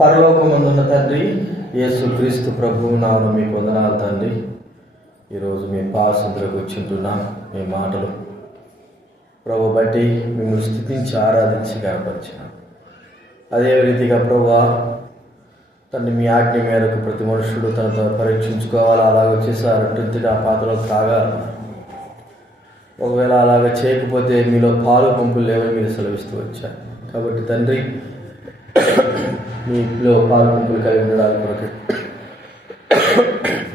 పరలోకమందున్న తండ్రి, యేసుక్రీస్తు ప్రభువు నామమున మీకు వందనాలు తండ్రి. ఈరోజు మీ పాదసందులకు వచ్చింటున్నాం. మీ మాటలు ప్రభు బట్టి మిమ్మల్ని స్తుతించి ఆరాధించి కనపరిచినాం. అదే రీతిగా ప్రభువా తండ్రి, మీ ఆజ్ఞ మేరకు ప్రతి మనుషుడు తనతో పరీక్షించుకోవాలి. అలాగ చేశారంటే ఆ పాత్రలో తాగాలి. ఒకవేళ అలాగ చేయకపోతే మీలో పాలు పంపులు లేవని మీరు సెలవిస్తూ వచ్చారు. కాబట్టి తండ్రి, మీలో పాలు పంపులు కలిగి ఉండడానికి కొరకు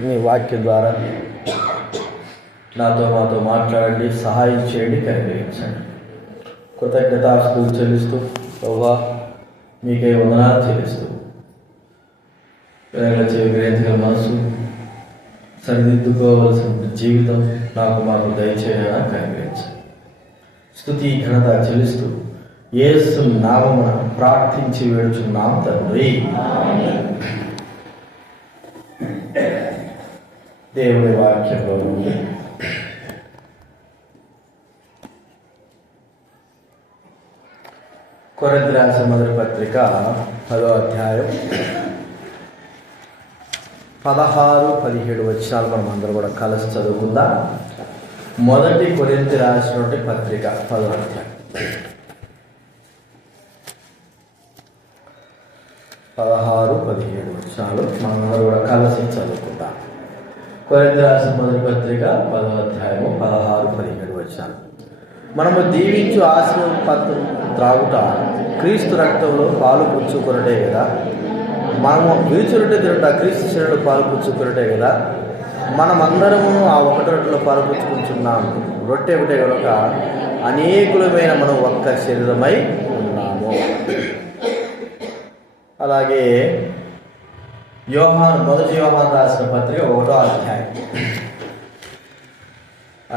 మీ వాక్యం ద్వారా మాతో మాట్లాడండి, సహాయం చేయండి, కనికరించండి. కృతజ్ఞతాస్తుతులు చెల్లిస్తూ ప్రభువా మీకే వందనాలు చెల్లిస్తూ గ్రహించగల మనసు, సరిదిద్దుకోవలసిన జీవితం మాకు దయచేయగా కనికరించండి. స్తుతి ఘనత చెల్లిస్తూ యేసు నామమున ప్రార్థించి వేడుచున్నాం తండ్రి. దేవుని వాక్యంలో నుండి కొరింథీ రాసిన మొదటి పత్రిక 10వ అధ్యాయం 16-17 వచనాలు మనం అందరూ కూడా కలిసి చదువుకుందాం. మొదటి కొరింథీ రాసినటువంటి పత్రిక 10వ అధ్యాయం 16-17 వచనాలు మనం అందరూ కూడా కలిసి చదువుకుందాం. కొరింథీ రాసిన మొదటి పత్రిక 10వ అధ్యాయము 16-17 వచనాలు. మనము దీవించు ఆశీర్వాదపత్రం త్రాగుట క్రీస్తు రక్తంలో పాలు పుచ్చుకొనటే కదా. మనము విరుచురొట్టె తిరుట క్రీస్తు శరీరంలో పాలు పుచ్చుకొనటే కదా. మనమందరము ఆ ఒకటి రొట్టెలో పాలు పుచ్చుకుంటున్నాము. రొట్టె ఒకటే కనుక అనేకులమైన మనం ఒక్క శరీరమై ఉన్నాము. అలాగే మొదటి యోహాను రాసిన పత్రిక 1వ అధ్యాయం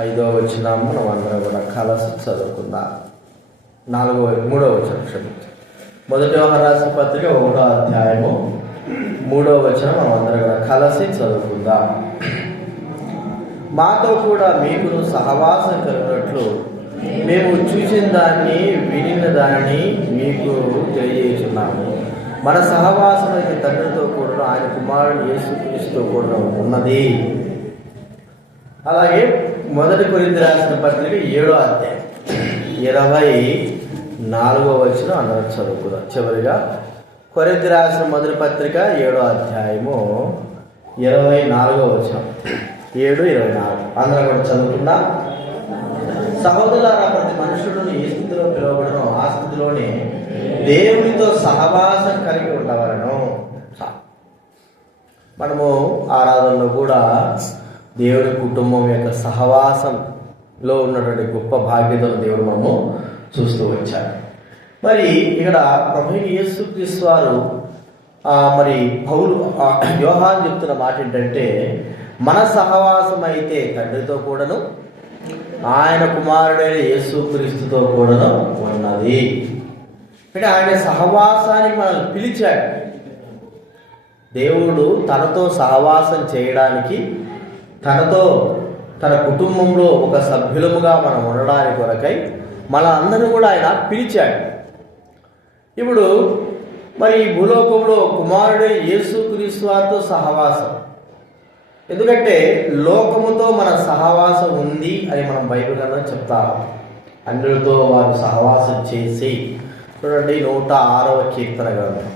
5వ వచనం మనం అందరం కూడా కలిసి చదువుకుందాం. 3వ వచనం క్షమించి మొదటి యోహాను రాసిన పత్రిక 1వ అధ్యాయము 3వ వచనం మనం అందరం కూడా కలిసి చదువుకుందాం. మాతో కూడా మీకును సహవాసం కలిగినట్లు మేము చూసిన దాన్ని వినిన దాన్ని మీకు తెలియజేస్తున్నాము. మన సహవాసం అయితే తండ్రితో కూడా ఆయన కుమారుడు యేసుక్రీస్తుతో కూడా ఉన్నది. అలాగే మొదటి కొరింథీ రాసిన పత్రిక 7వ అధ్యాయం 24వ వచనం అందరం చదువుకుందాం. చివరిగా కొరింథీ రాసిన మొదటి పత్రిక 7వ అధ్యాయము 24వ వచనం 7-24 అందరం కూడా చదువుకుందాం. సహోదరులారా, ప్రతి మనుషుడు ఏ స్థితిలో పిలువబడనో ఆ స్థితిలోనే దేవునితో సహవాసం కలిగి ఉండవలను. మనము ఆరాధనలో కూడా దేవుని కుటుంబం యొక్క సహవాసంలో ఉన్నటువంటి గొప్ప బాధ్యతను దేవుడు మనము చూస్తూ వచ్చారు. మరి ఇక్కడ ప్రభువైన యేసుక్రీస్తు వారు మరి యోహాను చెప్తున్న మాట ఏంటంటే, మన సహవాసం అయితే తండ్రితో కూడాను ఆయన కుమారుడైన యేసుక్రీస్తుతో కూడాను ఉన్నది. అంటే ఆయన సహవాసానికి మనల్ని పిలిచాడు. దేవుడు తనతో సహవాసం చేయడానికి, తన కుటుంబంలో ఒక సభ్యులముగా మనం ఉండడానికి కొరకై మన అందరూ కూడా ఆయన పిలిచాడు. ఇప్పుడు మరి ఈ భూలోకంలో కుమారుడే యేసుక్రీస్తు వారితో సహవాసం. ఎందుకంటే లోకముతో మన సహవాసం ఉంది అని మనం బైబిల్ గ్రంథం చెప్తాము. అన్యులతో వారు సహవాసం చేసి చూడండి. 106వ కీర్తన గ్రంథం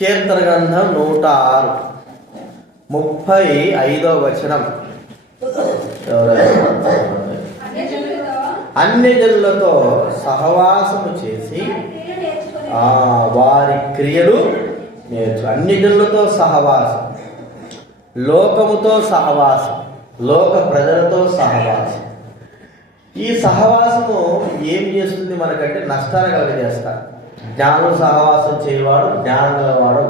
106 35వ వచనం. అన్ని జనులతో సహవాసము చేసి వారి క్రియలు నేర్చు. అన్ని జనులతో సహవాసం, లోకముతో సహవాసం, లోక ప్రజలతో సహవాసం. ఈ సహవాసము ఏం చేస్తుంది మనకంటే నష్టాలు కలుగజేస్తారు. జ్ఞానుల సహవాసం చేయవాడు జ్ఞానం గలవాడు,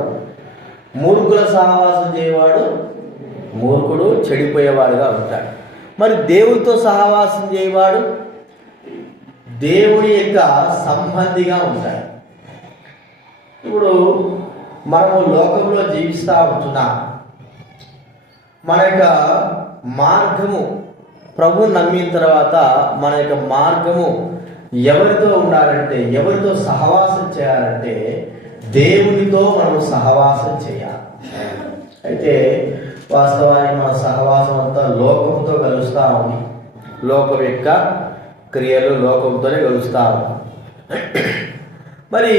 మూర్ఖుల సహవాసం చేయవాడు మూర్ఖుడు చెడిపోయేవాడుగా ఉంటాడు. మరి దేవుడితో సహవాసం చేయవాడు దేవుని యొక్క సంబంధిగా ఉంటాడు. ఇప్పుడు మనము లోకంలో జీవిస్తూ ఉంటున్నాం. మన యొక్క మార్గము ప్రభువుని నమ్మిన తర్వాత మన యొక్క మార్గము ఎవరితో ఉండాలంటే, ఎవరితో సహవాసం చేయాలంటే దేవునితో మనం సహవాసం చేయాలి. అయితే వాస్తవానికి మన సహవాసం అంతా లోకంతో కలుస్తా ఉంది. లోకం యొక్క క్రియలు లోకంతోనే కలుస్తా ఉంది. మరి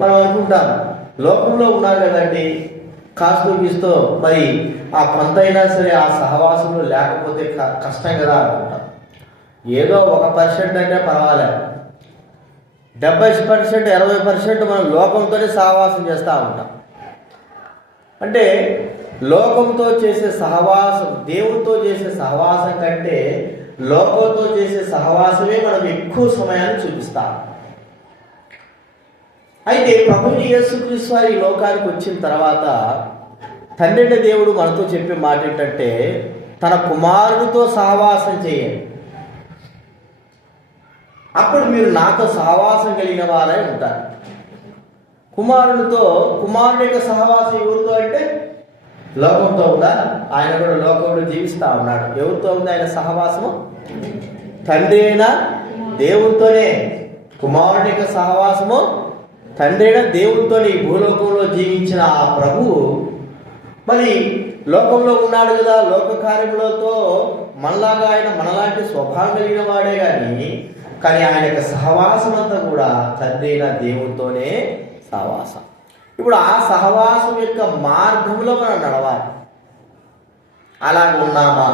మనం అనుకుంటాం లోకంలో ఉన్నాం కదండి, కాస్తో గీస్తో మరి ఆ కొంతైనా సరే ఆ సహవాసంలో లేకపోతే కష్టం కదా అనుకుంటాం. ఏదో 1% అంటే పర్వాలేదు, 70% 80% మనం లోకంతోనే సహవాసం చేస్తూ ఉంటాం. అంటే లోకంతో చేసే సహవాసం, దేవునితో చేసే సహవాసం కంటే లోకంతో చేసే సహవాసమే మనం ఎక్కువ సమయాన్ని చూపిస్తాం. అయితే ప్రభువు యేసుక్రీస్తు వారు ఈ లోకానికి వచ్చిన తర్వాత తండ్రి దేవుడు మనతో చెప్పే మాట ఏంటంటే, తన కుమారుడితో సహవాసం చేయండి, అప్పుడు మీరు నాతో సహవాసం కలిగిన వారై ఉంటారు. కుమారుడి యొక్క సహవాసం ఎవరితో అంటే లోకంతో ఉందా? ఆయన కూడా లోకంలో జీవిస్తూ ఉన్నాడు. ఎవరితో ఉంది ఆయన సహవాసము? తండ్రి అయిన దేవునితోనే. కుమారుడి యొక్క సహవాసము తండ్రి అయిన దేవునితోనే. భూలోకంలో జీవించిన ఆ ప్రభువు మరి లోకంలో ఉన్నాడు కదా, లోక కార్యములతో మనలాగా ఆయన మనలాంటి స్వభావం కలిగిన వాడే కానీ ఆయన యొక్క సహవాసం అంతా కూడా తండ్రి అయిన దేవునితోనే సహవాసం. ఇప్పుడు ఆ సహవాసం యొక్క మార్గంలో మనం నడవాలి. అలాగ ఉన్నామా?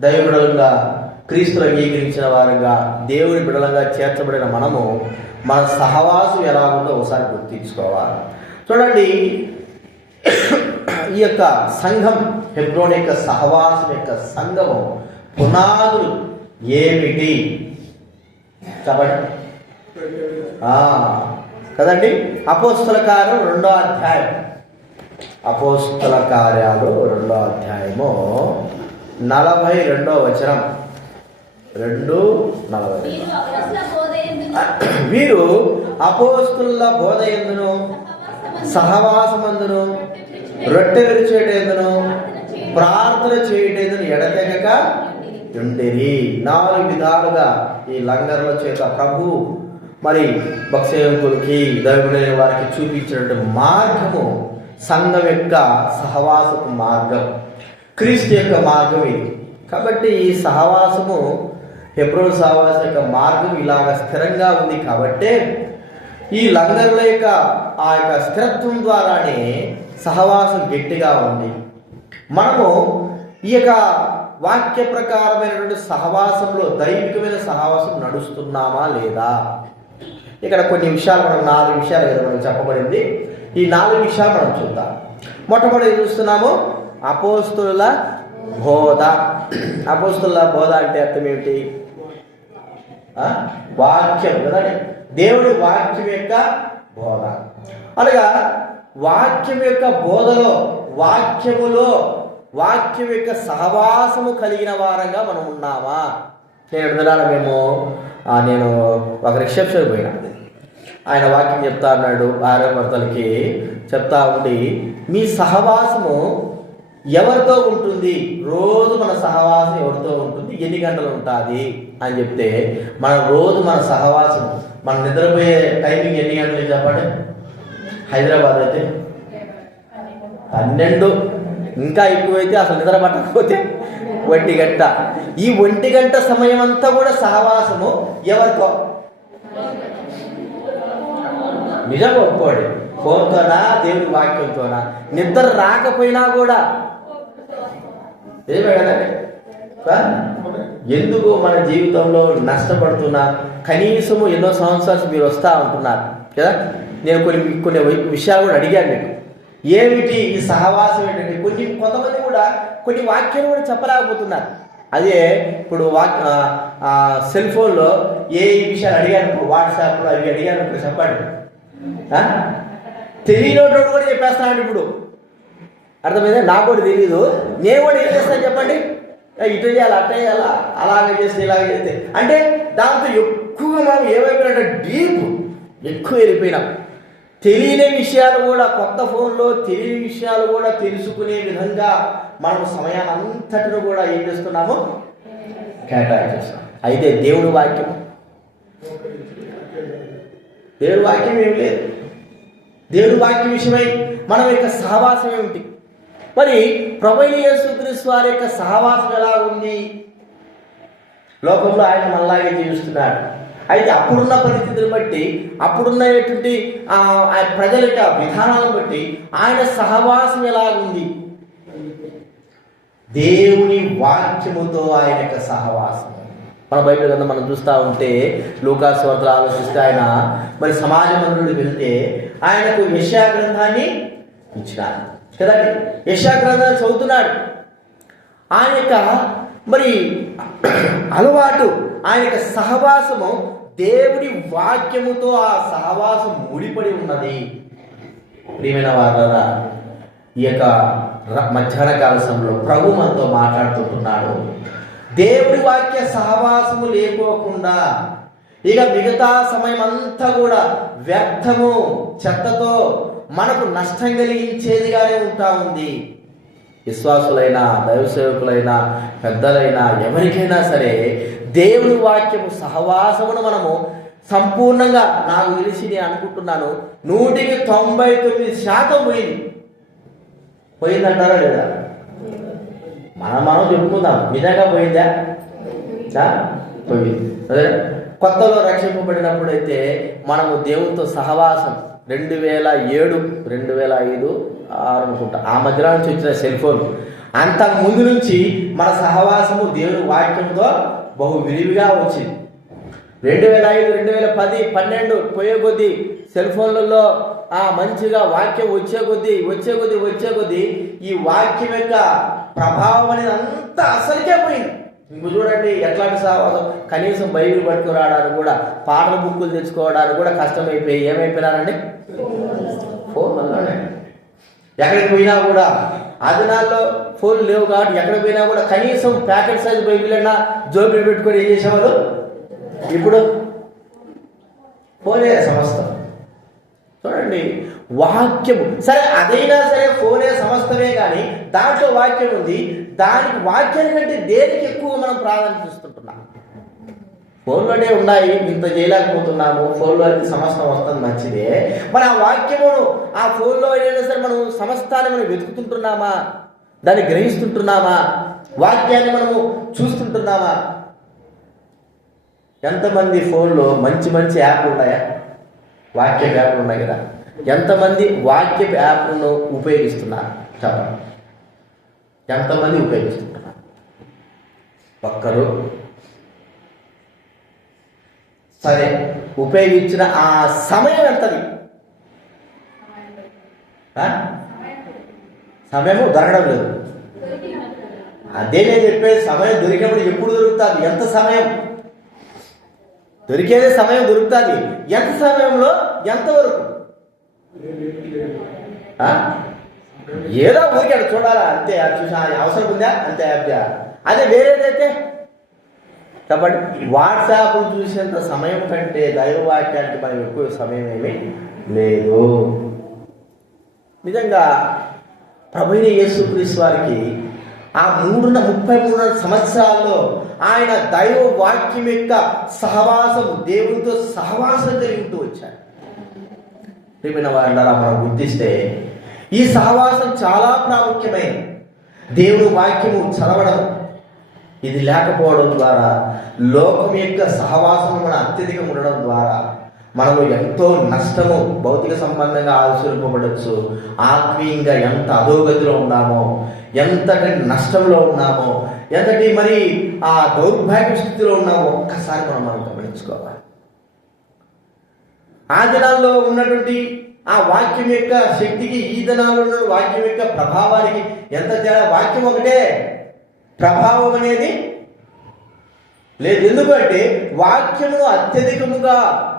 దైవ బిడలంగా, క్రీస్తులు అంగీకరించిన వారంగా, దేవుని బిడలంగా చేర్చబడిన మనము మన సహవాసం ఎలా ఉందో ఒకసారి గుర్తించుకోవాలి. చూడండి, ఈ యొక్క సంఘం, హెబ్రోన్ యొక్క సహవాసం యొక్క సంఘము పునాదులు ఏమిటి కాబట్టి కదండి. అపోస్తల కార్యం 2వ అధ్యాయం, అపోస్తల కార్యాలు 2వ అధ్యాయము 42వ వచనం. 2:42. వీరు అపోస్తలుల బోధ యందును సహవాసమందును రొట్టె విరిచేటందును ప్రార్థన చేయటందును ఎడతెగక ఉండేది. 4 విధాలుగా ఈ లంగర్ల చేత ప్రభు మరి భక్సేవకులకి, దైవులైన వారికి చూపించినటువంటి మార్గము సంఘం యొక్క సహవాసపు మార్గం, క్రీస్తు యొక్క మార్గం ఇది. కాబట్టి ఈ సహవాసము, హెబ్రోన్ సహవాసం యొక్క మార్గం ఇలాగ స్థిరంగా ఉంది. కాబట్టే ఈ లంగర్ల యొక్క ఆ యొక్క స్థిరత్వం ద్వారానే సహవాసం గట్టిగా ఉంది. మనము ఈ యొక్క వాక్య ప్రకారమైనటువంటి సహవాసంలో, దైవికమైన సహవాసం నడుస్తున్నామా లేదా? ఇక్కడ కొన్ని విషయాలు, మనం 4 విషయాలు కదా మనకు చెప్పబడింది. ఈ 4 విషయాలు మనం చూద్దాం. మొట్టమొదటి చూస్తున్నాము అపోస్తలుల బోధ. అపోస్తలుల బోధ అంటే అర్థం ఏమిటి? వాక్యం కదండి, దేవుడి వాక్యం యొక్క బోధ. అనగా వాక్యం యొక్క బోధలో, వాక్యం యొక్క సహవాసము కలిగిన వారంగా మనం ఉన్నామా? నేను ఒక రిసెప్షన్ పోయినా, ఆయన వాక్యం చెప్తా అన్నాడు. భార్య భర్తలకి చెప్తా ఉండి, మీ సహవాసము ఎవరితో ఉంటుంది, రోజు మన సహవాసం ఎవరితో ఉంటుంది, ఎన్ని గంటలు ఉంటుంది అని చెప్తే, రోజు మన సహవాసం, మనం నిద్రపోయే టైమింగ్ ఎన్ని గంటలు చెప్పండి? హైదరాబాద్ అయితే 12, ఇంకా ఎక్కువైతే అసలు నిద్ర పట్టకపోతే 1 గంట. ఈ 1 గంట సమయం అంతా కూడా సహవాసము ఎవరితో? నిజంగా ఒప్పుకోండి, ఫోన్తోనా దేవుడి వాక్యంతోనా? నిద్ర రాకపోయినా కూడా నిజమే కదండి. ఎందుకు మన జీవితంలో నష్టపడుతున్నా? కనీసము ఎన్నో సంవత్సరాలు మీరు వస్తూ ఉంటున్నారు కదా. నేను కొన్ని విషయాలు కూడా అడిగాను మీకు, ఏమిటి ఈ సహవాసం ఏంటంటే, కొంతమంది కూడా కొన్ని వాక్యాలు కూడా చెప్పలేకపోతున్నారు. అదే ఇప్పుడు సెల్ ఫోన్లో ఏ విషయాలు అడిగాను, వాట్సాప్లో అవి అడిగాను, ఇప్పుడు చెప్పండి. తెలియనోడు కూడా చెప్పేస్తానండి. ఇప్పుడు అర్థమైందా? నాకు కూడా తెలీదు, నేను కూడా ఏం చేస్తాను చెప్పండి? ఇటు చేయాలి, అట్ట చేయాలా, అలాగే చేస్తే ఇలాగే చేస్తే అంటే దాంతో ఎక్కువగా మనం ఏమైపోయినట్టు డీప్ ఎక్కువ వెళ్ళిపోయినాం. తెలియని విషయాలు కూడా, కొత్త ఫోన్లో తెలియని విషయాలు కూడా తెలుసుకునే విధంగా మనం సమయాన్ని అంతటిని కూడా ఏం చేస్తున్నాము? కేటాయించేస్తాం. అయితే దేవుడి వాక్యం దేవుడి వాక్యం ఏమి లేదు. దేవుడి వాక్యం విషయమై మనం యొక్క సహవాసం ఏమిటి? మరి ప్రభువైన యేసుక్రీస్తు వారి యొక్క సహవాసం ఎలా ఉంది? లోకంలో ఆయన మనలాగే జీవిస్తున్నాడు. అయితే అప్పుడున్న పరిస్థితిని బట్టి, అప్పుడున్నటువంటి ఆ ప్రజల యొక్క విధానాలను బట్టి ఆయన సహవాసం ఎలాగుంది? దేవుని వాక్యముతో ఆయన యొక్క సహవాసం. మన బైబిల్ గ్రంథం మనం చూస్తూ ఉంటే, లూకా సువార్తలో ఆలోచిస్తే ఆయన మరి సమాజ మందిరుడికి వెళ్తే ఆయనకు యెషయా గ్రంథాన్ని ఇచ్చినారు కదండి. యెషయా గ్రంథాన్ని చదువుతున్నాడు. ఆయన యొక్క మరి అలవాటు, ఆయన యొక్క సహవాసము దేవుడి వాక్యముతో ఆ సహవాసం ముడిపడి ఉన్నది. ప్రియమైన వారలారా, ఈ యొక్క మధ్యాహ్న కాల సమయంలో ప్రభు మనతో మాట్లాడుతుంటున్నాడు. దేవుడి వాక్య సహవాసము లేకోకుండా ఇక మిగతా సమయం అంతా కూడా వ్యర్థము, చెత్తతో మనకు నష్టం కలిగించేదిగానే ఉంటా ఉంది. విశ్వాసులైనా, దైవ సేవకులైనా, పెద్దలైనా, ఎవరికైనా సరే దేవుని వాక్యము సహవాసమును మనము సంపూర్ణంగా, నాకు తెలిసి నేను అనుకుంటున్నాను 99% పోయిందంటారా లేదా? మనం చెప్పుకుందాం, నిజంగా పోయిందా? పోయింది. అదే కొత్తలో రక్షింపబడినప్పుడైతే మనము దేవునితో సహవాసం 2007, 2005, 2006 అనుకుంటా, ఆ మధ్యలో నుంచి వచ్చిన సెల్ ఫోన్. అంతకు ముందు నుంచి మన సహవాసము దేవుని వాక్యంతో బహు విరివిగా వచ్చింది. 2005, 2010, 2012 పోయే కొద్దీ సెల్ ఫోన్లలో మంచిగా వాక్యం వచ్చే కొద్దీ ఈ వాక్యం యొక్క ప్రభావం అనేది అంతా అసలుకే పోయింది. ఇంక చూడండి ఎట్లాంటి సహవాసం. కనీసం బైబిల్ పట్టుకుని రావడానికి కూడా, పాటల బుక్కులు తెచ్చుకోవడానికి కూడా కష్టమైపోయి ఏమైపోయినారండి? ఫోన్ వల్లనే. ఎక్కడికి పోయినా కూడా ఆ దినాల్లో ఫోన్లు లేవు కాబట్టి ఎక్కడికి పోయినా కూడా కనీసం ప్యాకెట్ సైజ్ బైబిల్ అన్నా జోబులు పెట్టుకొని ఏం చేసేవాళ్ళు. ఇప్పుడు ఫోనే సమస్తం. చూడండి, వాక్యము సరే, అదైనా సరే ఫోనే సమస్తమే, కానీ దాంట్లో వాక్యం ఉంది. దానికి వాక్యాన్ని కంటే దేనికి ఎక్కువ మనం ప్రాధాన్యత ఇస్తుంటున్నాం? ఫోన్లోనే ఉన్నాయి, ఇంత చేయలేకపోతున్నాము, ఫోన్లో అయితే సమస్తం వస్తుంది, మంచిదే. మరి ఆ వాక్యమును ఆ ఫోన్లో అయినా సరే మనం సమస్తాన్ని మనం వెతుకుతుంటున్నామా? దాన్ని గ్రహిస్తుంటున్నామా? వాక్యాన్ని మనము చూస్తుంటున్నామా? ఎంతమంది ఫోన్లో మంచి మంచి యాప్లు ఉన్నాయా? వాక్య యాప్లు ఉన్నాయి కదా. ఎంతమంది వాక్య యాప్లను ఉపయోగిస్తున్నారు చెప్పండి? ఎంతమంది ఉపయోగిస్తుంటున్నారు? ఒక్కరు. సరే, ఉపయోగించిన ఆ సమయం ఎంతది? సమయము దొరకడం లేదు. అదే నేను చెప్పేది, సమయం దొరికినప్పుడు ఎప్పుడు దొరుకుతుంది? ఎంత సమయం దొరికేదే సమయం దొరుకుతుంది. ఎంత సమయంలో ఎంతవరకు? ఏదో ఊరికాడు చూడాలా అంతే, చూసా అవసరం ఉందా అంతే. అదే వేరేదైతే చెప్పండి. వాట్సాప్ చూసేంత సమయం కంటే దైవవాక్యానికి మనం ఎక్కువ సమయం ఏమీ లేదు. నిజంగా ప్రభువైన యేసుక్రీస్తు వారికి ఆ 33 సంవత్సరాల్లో ఆయన దైవ వాక్యం యొక్క సహవాసం, దేవునితో సహవాసం జరుగుతూ వచ్చాడు. ప్రియమైన వారిని మనం గుర్తిస్తే ఈ సహవాసం చాలా ప్రాముఖ్యమైనది. దేవుని వాక్యము చదవడం, ఇది లేకపోవడం ద్వారా, లోకం యొక్క సహవాసం మన అత్యధికంగా ఉండడం ద్వారా మనము ఎంతో నష్టము, భౌతిక సంబంధంగా ఆశ్చర్యపడవచ్చు, ఆత్మీయంగా ఎంత అధోగతిలో ఉన్నామో, ఎంతటి నష్టంలో ఉన్నామో, ఎంతటి మరి ఆ దౌర్భాగ్య స్థితిలో ఉన్నామో ఒక్కసారి మనం గమనించుకోవాలి. ఆ దినాల్లో ఉన్నటువంటి ఆ వాక్యం యొక్క శక్తికి, ఈ దినాల్లో ఉన్న వాక్యం యొక్క ప్రభావానికి ఎంత తేడా. వాక్యం ఒకటే, ప్రభావం అనేది లేదు. ఎందుకంటే వాక్యమును అత్యధికముగా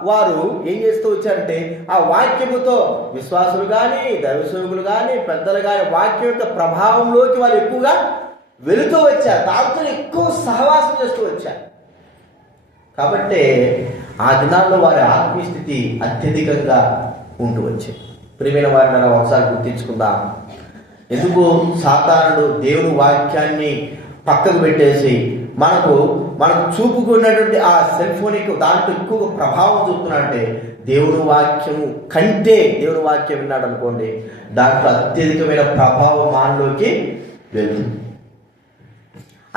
వారు ఏం చేస్తూ వచ్చారంటే, ఆ వాక్యముతో విశ్వాసులు కానీ, దైవసేవకులు కానీ, పెద్దలు కానీ వాక్యం యొక్క ప్రభావంలోకి వారు ఎక్కువగా వెళుతూ వచ్చారు. దాంతో ఎక్కువ సహవాసం చేస్తూ వచ్చారు. కాబట్టి ఆ దినాల్లో వారి ఆత్మీయ స్థితి అత్యధికంగా ఉంటూ వచ్చాయి. ప్రియమైన వారిని ఒకసారి గుర్తించుకుందాం. ఎందుకు సాతానుడు దేవుని వాక్యాన్ని పక్కకు పెట్టేసి మనకు మనకు చూపుకున్నటువంటి ఆ సెల్ ఫోన్ దాంట్లో ఎక్కువ ప్రభావం చూపుతున్నాడంటే దేవుని వాక్యము కంటే దేవుని వాక్యం విన్నాడు అనుకోండి, దాంట్లో అత్యధికమైన ప్రభావం మానలోకి వెళ్తుంది.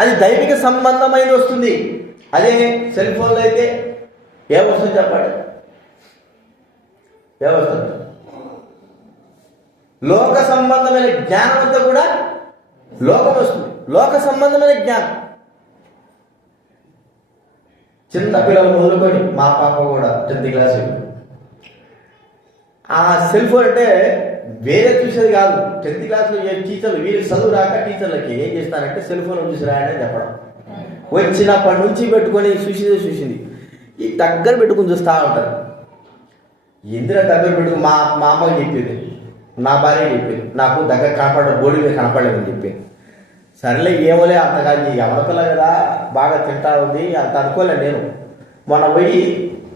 అది దైవిక సంబంధమైన వస్తుంది. అదే సెల్ ఫోన్లో అయితే ఏమొస్తుంది చెప్పండి? ఏమొస్తుంది? లోక సంబంధమైన జ్ఞానం అంతా కూడా లోకం వస్తుంది. లోక సంబంధమైన జ్ఞానం. చిన్న పిల్లలు మొదలుకొని మా పాప కూడా 10th క్లాస్, ఆ సెల్ ఫోన్ అంటే వేరే చూసేది కాదు. 10th క్లాస్లో టీచర్లు వీళ్ళకి చదువు రాక టీచర్లకి ఏం చేస్తారంటే సెల్ ఫోన్ చూసి రాయని చెప్పడం. వచ్చినప్పటి నుంచి పెట్టుకొని చూసింది ఈ దగ్గర పెట్టుకుని చూస్తూ ఉంటారు. ఎందులో దగ్గర పెట్టుకుని మా అమ్మకి చెప్పేది, నా భార్య చెప్పేది, నాకు దగ్గర బోడి మీద కనపడలేదని చెప్పేది. సరేలే ఏమోలే అంతగా ఎవరిపిల్ల కదా బాగా తింటా ఉంది అంత అనుకోలేదు నేను.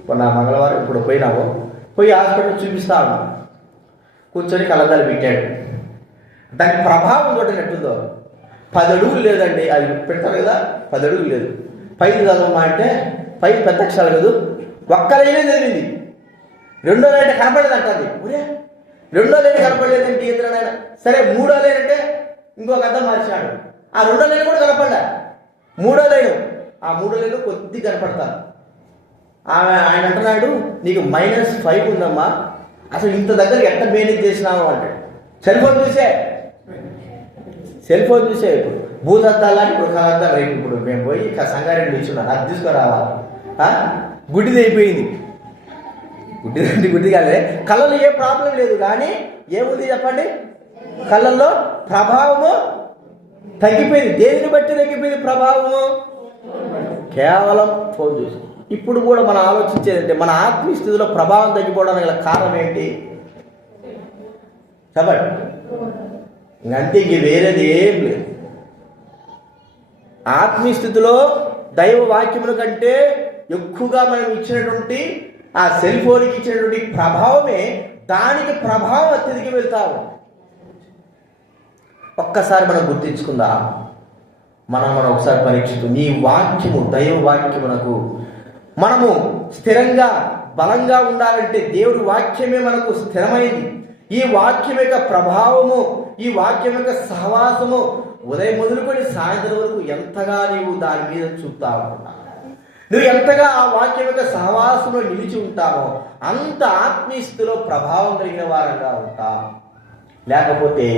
మొన్న మంగళవారం ఇప్పుడు పోయి హాస్పిటల్ చూపిస్తా ఉన్నాను. కూర్చొని కళ్ళద్దాలు పెట్టాడు. దాని ప్రభావం చూడనట్టుందో 10 అడుగులు లేదండి. అది పెడతారు కదా, 10 అడుగులు లేదు. పైన చదవమా అంటే పైన పెద్ద అక్షరాలు లేదు, ఒక్క లైనే చదివింది. 2వ లైన్ కనపడలేదు అంటుంది. ఒరే 2వ లైన్ కనపడలేదంటే ఏంద్రనైనా సరే 3వ లైన్ అంటే ఇంకొక అర్థం మార్చాడు. ఆ 2వ లైన్ కూడా కనపడ్డా. 3వ లైన్, ఆ 3వ లైన్ కొద్ది కనపడతాను. ఆయన అంటున్నాడు, నీకు -5 ఉందమ్మా, అసలు ఇంత దగ్గర ఎట్లా మేనేజ్ చేసినావు అంటే. సెల్ ఫోన్ చూసే ఇప్పుడు భూతత్తాలని ఇప్పుడు కలద్దాం. రేపు ఇప్పుడు మేము పోయి సంగారెడ్డి ఇచ్చున్నాను, అది తీసుకురావాలి. గుడ్డిది అయిపోయింది. గుడ్డి కాలే, కళ్ళలో ఏ ప్రాబ్లం లేదు, కానీ ఏముంది చెప్పండి? కళ్ళల్లో ప్రభావము తగ్గిపోయింది. దేనిని బట్టి తగ్గిపోయింది ప్రభావము? కేవలం ఫోన్ చూసి. ఇప్పుడు కూడా మనం ఆలోచించేదంటే మన ఆత్మీయ స్థితిలో ప్రభావం తగ్గిపోవడానికి గల కారణం ఏంటి చెప్పండి? ఇంకంతే, ఇంక వేరేది ఏం లేదు. ఆత్మీయ స్థితిలో దైవ వాక్యముల కంటే ఎక్కువగా మనం ఇచ్చినటువంటి ఆ సెల్ ఫోన్కి ఇచ్చినటువంటి ప్రభావమే దానికి ప్రభావం అత్యధిక వెళ్తాము. ఒక్కసారి మనం గుర్తించుకుందాం. మనం ఒకసారి పరీక్షిస్తూ నీ వాక్యము దైవ వాక్యమునకు మనము స్థిరంగా బలంగా ఉండాలంటే దేవుడి వాక్యమే మనకు స్థిరమైంది. ఈ వాక్యం యొక్క ప్రభావము, ఈ వాక్యం యొక్క సహవాసము ఉదయం మొదలుకొని సాయంత్రం వరకు ఎంతగా నీవు దాని మీద చూపుతా ఉంటున్నావు. నువ్వు ఎంతగా ఆ వాక్యం యొక్క సహవాసంలో నిలిచి ఉంటావో అంత ఆత్మీయ స్థితిలో ప్రభావం కలిగిన వారంగా ఉంటాం. లేకపోతే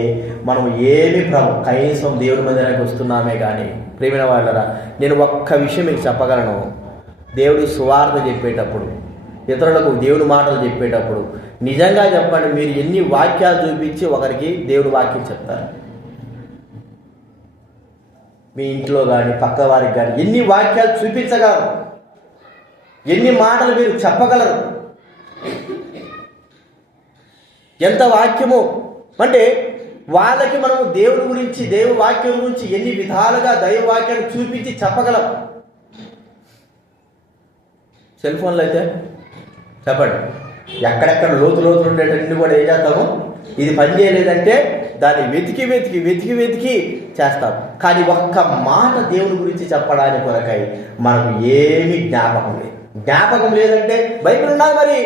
మనం ఏమి కనీసం దేవుడి మందిరానికి వస్తున్నామే కానీ ప్రేమైన వాళ్ళరా, నేను ఒక్క విషయం మీకు చెప్పగలను. దేవుడి సువార్త చెప్పేటప్పుడు, ఇతరులకు దేవుడి మాటలు చెప్పేటప్పుడు నిజంగా చెప్పండి, మీరు ఎన్ని వాక్యాలు చూపించి ఒకరికి దేవుడి వాక్యం చెప్తారు? మీ ఇంట్లో కానీ పక్క వారికి కానీ ఎన్ని వాక్యాలు చూపించగలరు? ఎన్ని మాటలు మీరు చెప్పగలరు? ఎంత వాక్యము అంటే వాళ్ళకి మనము దేవుడి గురించి, దైవ వాక్యం గురించి ఎన్ని విధాలుగా దైవ వాక్యాన్ని చూపించి చెప్పగలం? సెల్ ఫోన్లో అయితే చెప్పండి, ఎక్కడెక్కడ లోతులు ఉండేటన్ని కూడా ఏం చేస్తాము? ఇది పని చేయలేదంటే దాన్ని వెతికి చేస్తాం. కానీ ఒక్క మాట దేవుని గురించి చెప్పడానికి కొరకై మనకు ఏమీ జ్ఞాపకం లేదంటే బైబిల్ ఉన్నది, మరి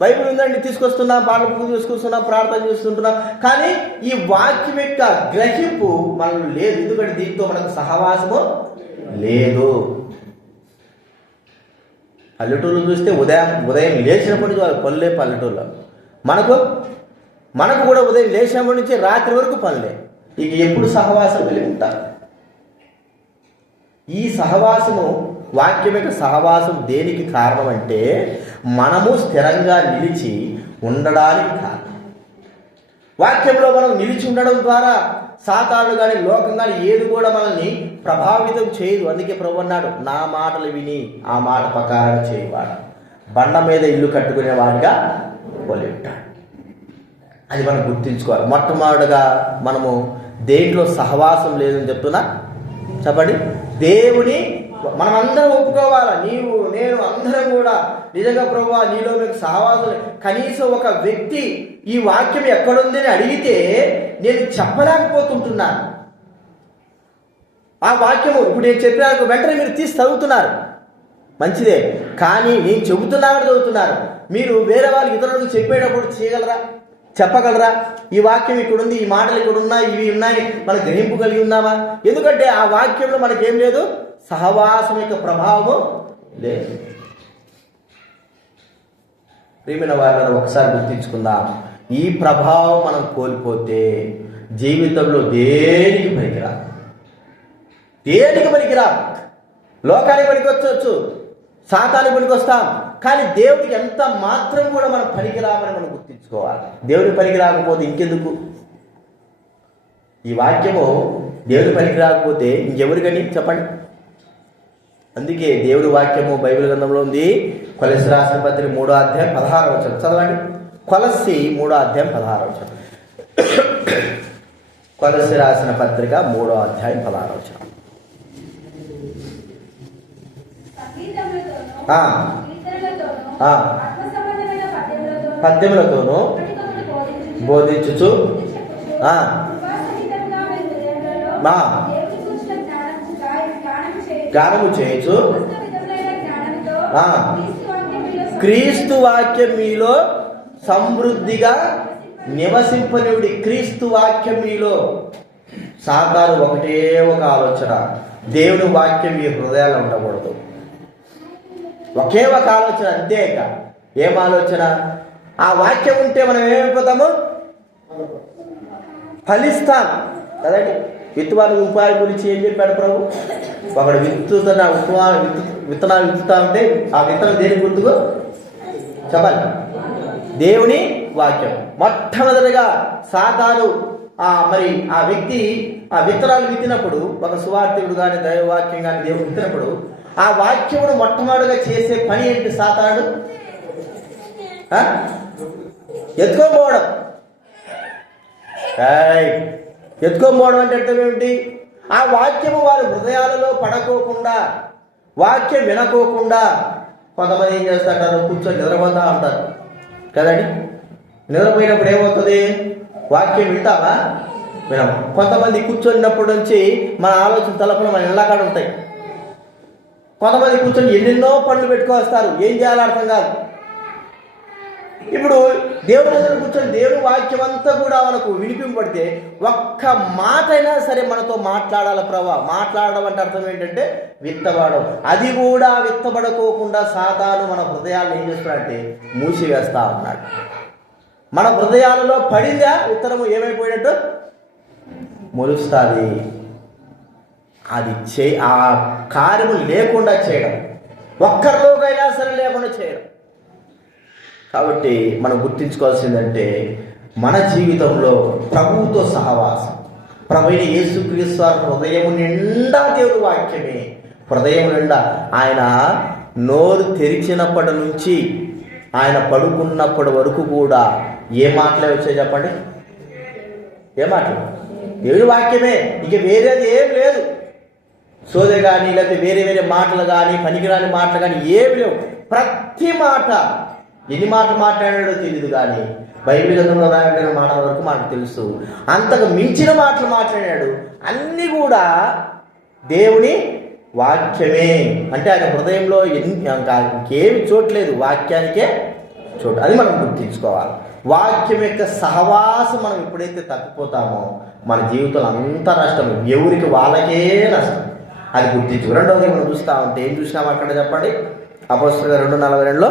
బైబిల్ ఉందండి, తీసుకొస్తున్నాం, పాటలు తీసుకొస్తున్నాం, ప్రార్థన చేస్తుంటున్నాం, కానీ ఈ వాక్యం యొక్క గ్రహింపు మనకు లేదు. ఎందుకంటే దీంతో మనకు సహవాసము లేదు. పల్లెటూళ్ళు చూస్తే ఉదయం లేచినప్పటి నుంచి వాళ్ళ పనులే పల్లెటూళ్ళలో. మనకు కూడా ఉదయం లేచినప్పటి నుంచి రాత్రి వరకు పనులే. ఇక ఎప్పుడు సహవాసం కలిగి ఉంటారు? ఈ సహవాసము, వాక్యం యొక్క సహవాసం దేనికి కారణం అంటే మనము స్థిరంగా నిలిచి ఉండడానికి కారణం. వాక్యంలో మనం నిలిచి ఉండడం ద్వారా సాతాను కానీ లోకం కానీ ఏది కూడా మనల్ని ప్రభావితం చేయదు. అందుకే ప్రభు అన్నాడు, నా మాటలు విని ఆ మాట ప్రకారం చేయవాడు బండ మీద ఇల్లు కట్టుకునేవాడిగా పోలి ఉంటాడు. అది మనం గుర్తించుకోవాలి. మొట్టమొదటిగా మనము దేంట్లో సహవాసం లేదని చెప్తున్నా చెప్పండి. దేవుని మనమందరం ఒప్పుకోవాలా, నీవు నేను అందరం కూడా నిజంగా ప్రభువా నీలో మీకు సహవాసం. కనీసం ఒక వ్యక్తి ఈ వాక్యం ఎక్కడుందని అడిగితే నేను చెప్పలేకపోతుంటున్నాను. ఆ వాక్యము ఇప్పుడు నేను చెప్పినాక వెంటనే మీరు తీసి చదువుతున్నారు, మంచిదే. కానీ నేను చెబుతున్నాను చదువుతున్నారు. మీరు వేరే వాళ్ళకి ఇతరులకు చెప్పేటప్పుడు చేయగలరా, చెప్పగలరా? ఈ వాక్యం ఇక్కడ ఉంది, ఈ మాటలు ఇక్కడ ఉన్నాయి, ఇవి ఉన్నాయి, మనం గ్రహింపు కలిగి ఉన్నామా? ఎందుకంటే ఆ వాక్యంలో మనకేం లేదు, సహవాసం యొక్క ప్రభావము లేదు. ప్రియమైన వారిని ఒకసారి గుర్తించుకుందాం. ఈ ప్రభావం మనం కోల్పోతే జీవితంలో దేనికి పనికిరా, దేనికి పనికిరా. లోకానికి పనికొచ్చు, సాతానికి పనికొస్తాం, కానీ దేవుడికి ఎంత మాత్రం కూడా మనం పనికిరామని మనం గుర్తించుకోవాలి. దేవుడికి పనికి రాకపోతే ఇంకెందుకు? ఈ వాక్యము దేవుడి పనికి రాకపోతే ఇంకెవరికని చెప్పండి. అందుకే దేవుడి వాక్యము బైబిల్ గ్రంథంలో ఉంది. కొలస్సీ రాసిన పత్రిక 3వ అధ్యాయం 16వ వచనం చదవండి. కొలస్సీ 3వ అధ్యాయం 16వ వచనం. కొలస్సీ రాసిన పత్రిక 3వ అధ్యాయం 16వ వచనం. పద్యములతోనూ బోధించుచు గానము చేయొచ్చు క్రీస్తు వాక్యం మీలో సమృద్ధిగా నివసింపనివుడి. క్రీస్తు వాక్యం మీలో. సాతాను ఒకటే ఒక ఆలోచన, దేవుని వాక్యం మీ హృదయాల్లో ఉండకూడదు. ఒకే ఒక ఆలోచన, అంతేక. ఏం ఆలోచన? ఆ వాక్యం ఉంటే మనం ఏమైపోతాము? ఫలిస్తాం కదండి. విత్తనాలు ఉపాయం గురించి ఏం చెప్పాడు ప్రభు? ఒకడు విత్తనాలు విత్తుతా ఉంటే ఆ విత్తనం దేని గుర్తుకు చెప్పాలి? దేవుని వాక్యం. మొట్టమొదటిగా సాతాను మరి ఆ వ్యక్తి ఆ విత్తనాలు విత్తినప్పుడు, ఒక సువార్తికుడు కానీ దైవవాక్యం కానీ దేవుడు విత్తినప్పుడు, ఆ వాక్యమును మొట్టమొదటిగా చేసే పని ఏంటి? సాతాను ఎత్తుకోపోవడం. ఎత్తుకోపోవడం అంటే అర్థం ఏమిటి? ఆ వాక్యము వారి హృదయాలలో పడకోకుండా, వాక్యం వినకోకుండా కొంతమంది ఏం చేస్తుంటారు? కూర్చొని నిద్రపోతా ఉంటారు కదండి. నిద్రపోయినప్పుడు ఏమవుతుంది? వాక్యం వింటామా? వినము. కొంతమంది కూర్చొనినప్పటి నుంచి మన ఆలోచన తలపులు మన ఇళ్ళకాడ ఉంటాయి. కొంతమంది కూర్చొని ఎన్నెన్నో పనులు పెట్టుకొస్తారు, ఏం చేయాలో అర్థం కాదు. ఇప్పుడు దేవుడి దగ్గర కూర్చొని దేవుడి వాక్యం అంతా కూడా మనకు వినిపింపడితే ఒక్క మాట అయినా సరే మనతో మాట్లాడాలి ప్రభా. మాట్లాడడం అంటే అర్థం ఏంటంటే విత్తబడడం. అది కూడా విత్తబడుకోకుండా సాతాను మన హృదయాలను ఏం చేస్తున్నాడంటే మూసివేస్తా ఉన్నాడు. మన హృదయాలలో పడిందా విత్తనము ఏమైపోయినట్టు మొలుస్తుంది. అది ఆ కార్యము లేకుండా చేయడం, ఒక్కరిలోకైనా సరే లేకుండా చేయడం. కాబట్టి మనం గుర్తించుకోవాల్సిందంటే మన జీవితంలో ప్రభువుతో సహవాసం. ప్రభువైన యేసుక్రీస్తు వారి హృదయము నిండా దేవుడి వాక్యమే. హృదయం నిండా ఆయన నోరు తెరిచినప్పటి నుంచి ఆయన పడుకున్నప్పటి వరకు కూడా ఏ మాటలే వచ్చాయి చెప్పండి? ఏ మాటలు? దేవుడి వాక్యమే. ఇక వేరేది ఏం లేదు. సోదె కానీ లేకపోతే వేరే వేరే మాటలు కానీ పనికిరాని మాటలు కానీ ఏమి లేవు. ప్రతి మాట, ఎన్ని మాటలు మాట్లాడాడో తెలియదు, కానీ బైబిల్ గ్రంథంలో రాయబడిన మాటల వరకు మనకు తెలుసు. అంతకు మించిన మాటలు మాట్లాడాడు. అన్నీ కూడా దేవుని వాక్యమే. అంటే ఆయన హృదయంలో ఇంకేమి చోట్లేదు, వాక్యానికే చోటు. అది మనం గుర్తించుకోవాలి. వాక్యం యొక్క సహవాసం మనం ఎప్పుడైతే తప్పిపోతామో మన జీవితంలో అంత నష్టం, ఎవరికి వాళ్ళకే నష్టం. అది గుర్తించు. రెండవది మనం చూస్తూ ఉంటే ఏం చూసినాము అక్కడ చెప్పండి? అపోస్తలుల 2:42లో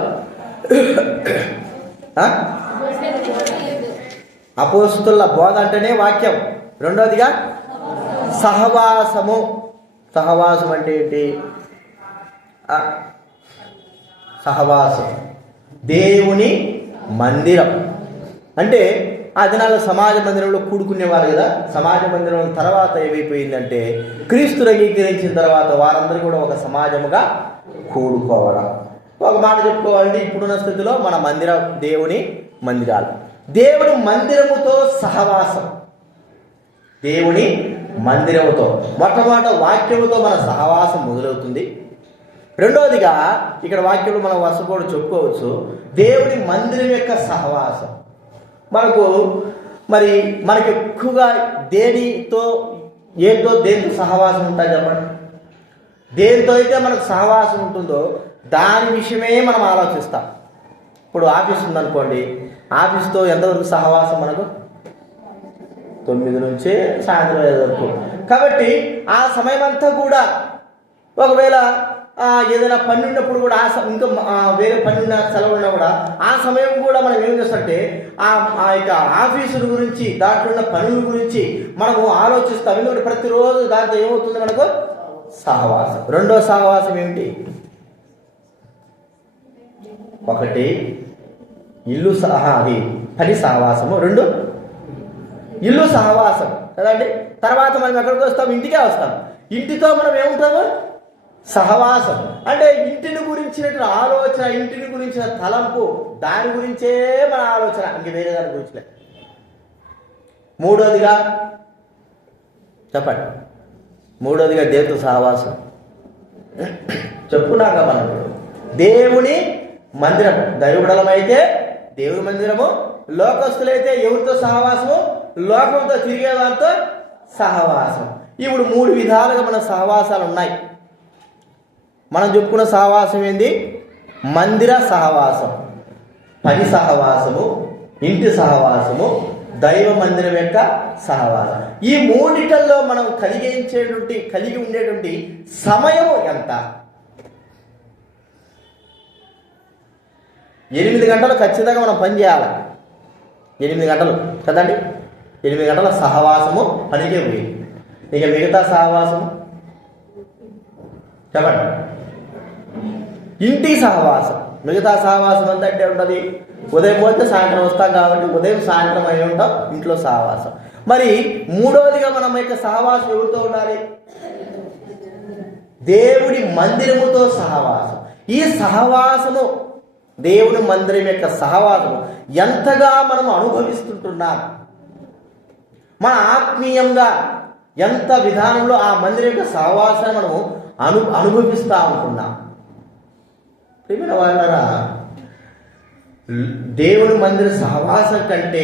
అపోస్తలుల బోధ అంటేనే వాక్యం. రెండవదిగా సహవాసము. సహవాసం అంటే ఏంటి? సహవాసం దేవుని మందిరం. అంటే ఆ దినాల్లో సమాజ మందిరంలో కూడుకునేవారు కదా. సమాజ మందిరం తర్వాత ఏమైపోయిందంటే క్రీస్తుని అంగీకరించిన తర్వాత వారందరూ కూడా ఒక సమాజముగా కూడుకోవడం. ఒక మాట చెప్పుకోవాలంటే ఇప్పుడున్న స్థితిలో మన మందిరం దేవుని మందిరాలు. దేవుని మందిరముతో సహవాసం. దేవుని మందిరముతో మొట్టమొదట వాక్యముతో మన సహవాసం మొదలవుతుంది. రెండవదిగా ఇక్కడ వాక్యంలో మనం వరుస చెప్పుకోవచ్చు, దేవుని మందిరం యొక్క సహవాసం. మనకు ఎక్కువగా దేనితో దేంతో సహవాసం ఉంటుంది చెప్పండి. దేంతో అయితే మనకు సహవాసం ఉంటుందో దాని విషయమే మనం ఆలోచిస్తాం. ఇప్పుడు ఆఫీస్ ఉందనుకోండి, ఆఫీస్తో ఎంతవరకు సహవాసం మనకు? 9 నుంచి సాయంత్రం 5 వరకు. కాబట్టి ఆ సమయం అంతా కూడా ఒకవేళ ఏదైనా పని ఉన్నప్పుడు కూడా ఇంకా వేరే పని ఉన్న సెలవు ఉన్నా కూడా ఆ సమయం కూడా మనం ఏం చేస్తామంటే ఆ యొక్క ఆఫీసుల గురించి, దాంట్లో ఉన్న పనుల గురించి మనము ఆలోచిస్తాం. ఎందుకంటే ప్రతిరోజు దాంతో ఏమవుతుంది మనకు? సహవాసం. రెండో సహవాసం ఏమిటి? ఒకటి ఇల్లు అది పని సహవాసము, 2 ఇల్లు సహవాసం కదండి. తర్వాత మనం ఎక్కడికి వస్తాం? ఇంటికే వస్తాం. ఇంటితో మనం ఏముంటాము? సహవాసం. అంటే ఇంటిని గురించినటువంటి ఆలోచన, ఇంటిని గురించిన తలంపు, దాని గురించే మన ఆలోచన, ఇంక వేరే దాని గురించి లేదు. మూడోదిగా చెప్పండి, మూడోదిగా దేవుడితో సహవాసం చెప్పుకున్నాక మనం దేవుని మందిరం, దైవబడలమైతే దేవుని మందిరము, లోకస్తులైతే ఎవరితో సహవాసము? లోకంతో తిరిగే వారితో సహవాసం. ఇప్పుడు 3 విధాలుగా మన సహవాసాలు ఉన్నాయి. మనం చెప్పుకున్న సహవాసం ఏంది? మందిర సహవాసం, పని సహవాసము, ఇంటి సహవాసము, దైవ మందిరం యొక్క సహవాసం. ఈ మూడిటల్లో మనం కలిగి ఉండేటువంటి సమయం ఎంత? 8 గంటలు ఖచ్చితంగా మనం పని చేయాలి. 8 గంటలు కదండి. 8 గంటల సహవాసము పనికే పోయి, ఇక మిగతా సహవాసం చెప్పండి. ఇంటి సహవాసం, మిగతా సహవాసం అంతా అంటే ఉంటుంది. ఉదయం పోతే సాయంత్రం వస్తాం కాబట్టి ఉదయం సాయంత్రం అయి ఉంటాం, ఇంట్లో సహవాసం. మరి మూడవదిగా మనం యొక్క సహవాసం ఎవరితో ఉండాలి? దేవుడి మందిరముతో సహవాసం. ఈ సహవాసము, దేవుని మందిరం యొక్క సహవాసము ఎంతగా మనం అనుభవిస్తుంటున్నాం, మన ఆత్మీయంగా ఎంత విధానంలో ఆ మందిరం యొక్క సహవాసాన్ని మనము అనుభవిస్తూ ఉంటున్నాం. ప్రియమైన వాళ్ళరా, దేవుని మందిర సహవాసం కంటే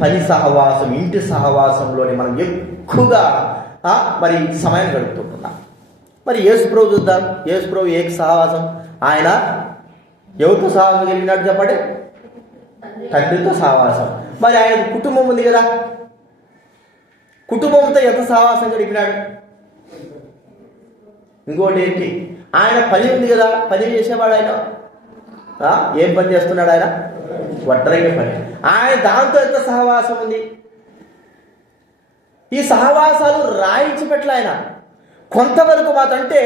పని సహవాసం, ఇంటి సహవాసంలోనే మనం ఎక్కువగా మరి సమయం గడుపుతుంటున్నాం. మరి యేసుప్రభు చూద్దాం. యేసుప్రభు ఏ సహవాసం? ఆయన ఎవరితో సహవాసం కలిగినట్టు చెప్పండి? తండ్రితో సహవాసం. మరి ఆయనకు కుటుంబం ఉంది కదా, కుటుంబంతో ఎంత సహవాసం గడిపినాడు? ఇంకోటి ఏంటి? ఆయన పని ఉంది కదా, పని చేసేవాడు ఆయన. ఏం పని చేస్తున్నాడు ఆయన? వడ్రంగి పని. ఆయన దాంతో ఎంత సహవాసం ఉంది? ఈ సహవాసాలు రాయించి పెట్టలే ఆయన. కొంతవరకు మాత్రం, అంటే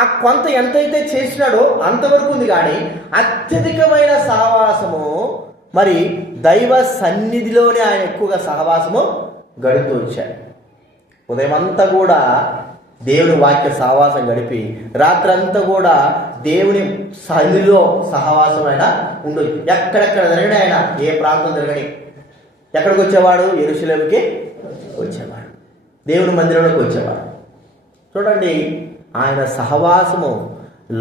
ఆ కొంత ఎంతైతే చేసినాడో అంతవరకు ఉంది. కానీ అత్యధికమైన సహవాసము మరి దైవ సన్నిధిలోనే ఆయన ఎక్కువగా సహవాసము గడుపుతూ వచ్చాడు. ఉదయం అంతా కూడా దేవుని వాక్య సహవాసం గడిపి రాత్రంతా కూడా దేవుని సన్నిధిలో సహవాసం ఆయన ఉండు. ఎక్కడెక్కడ జరగని ఆయన, ఏ ప్రాంతం జరగని, ఎక్కడికి వచ్చేవాడు? యెరూషలేముకి వచ్చేవాడు, దేవుని మందిరంలోకి వచ్చేవాడు. చూడండి, ఆయన సహవాసము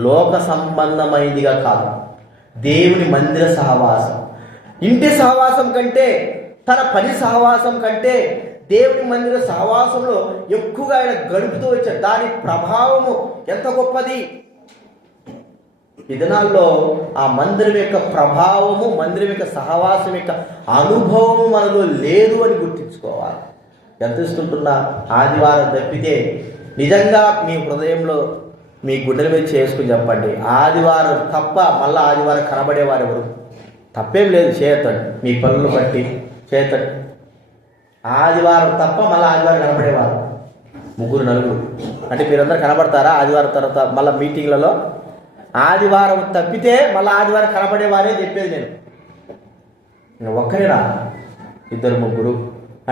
లోక సంబంధమైనదిగా కాదు, దేవుని మందిర సహవాసం. ఇంటి సహవాసం కంటే, తన పని సహవాసం కంటే దేవుని మందిర సహవాసంలో ఎక్కువగా ఆయన గడుపుతూ వచ్చాడు. దాని ప్రభావము ఎంత గొప్పది! ఈ దినాల్లో ఆ మందిరం యొక్క ప్రభావము, మందిరం యొక్క సహవాసం యొక్క అనుభవము మనలో లేదు అని గుర్తించుకోవాలి. ఎంత ఇస్తుంటున్నా ఆదివారం తప్పితే నిజంగా మీ హృదయంలో మీ గుండెల మీద చేసుకుని చెప్పండి, ఆదివారం తప్ప మళ్ళీ ఆదివారం కనబడేవారు ఎవరు? తప్పేం లేదు, చేయతండి, మీ పనులు బట్టి చేయతండి. ఆదివారం తప్ప మళ్ళీ ఆదివారం కనబడేవారు 3-4. అంటే మీరందరూ కనబడతారా ఆదివారం తర్వాత మళ్ళీ మీటింగ్లలో? ఆదివారం తప్పితే మళ్ళీ ఆదివారం కనబడేవారే చెప్పేది నేను. ఒక్కరేనా? 2-3.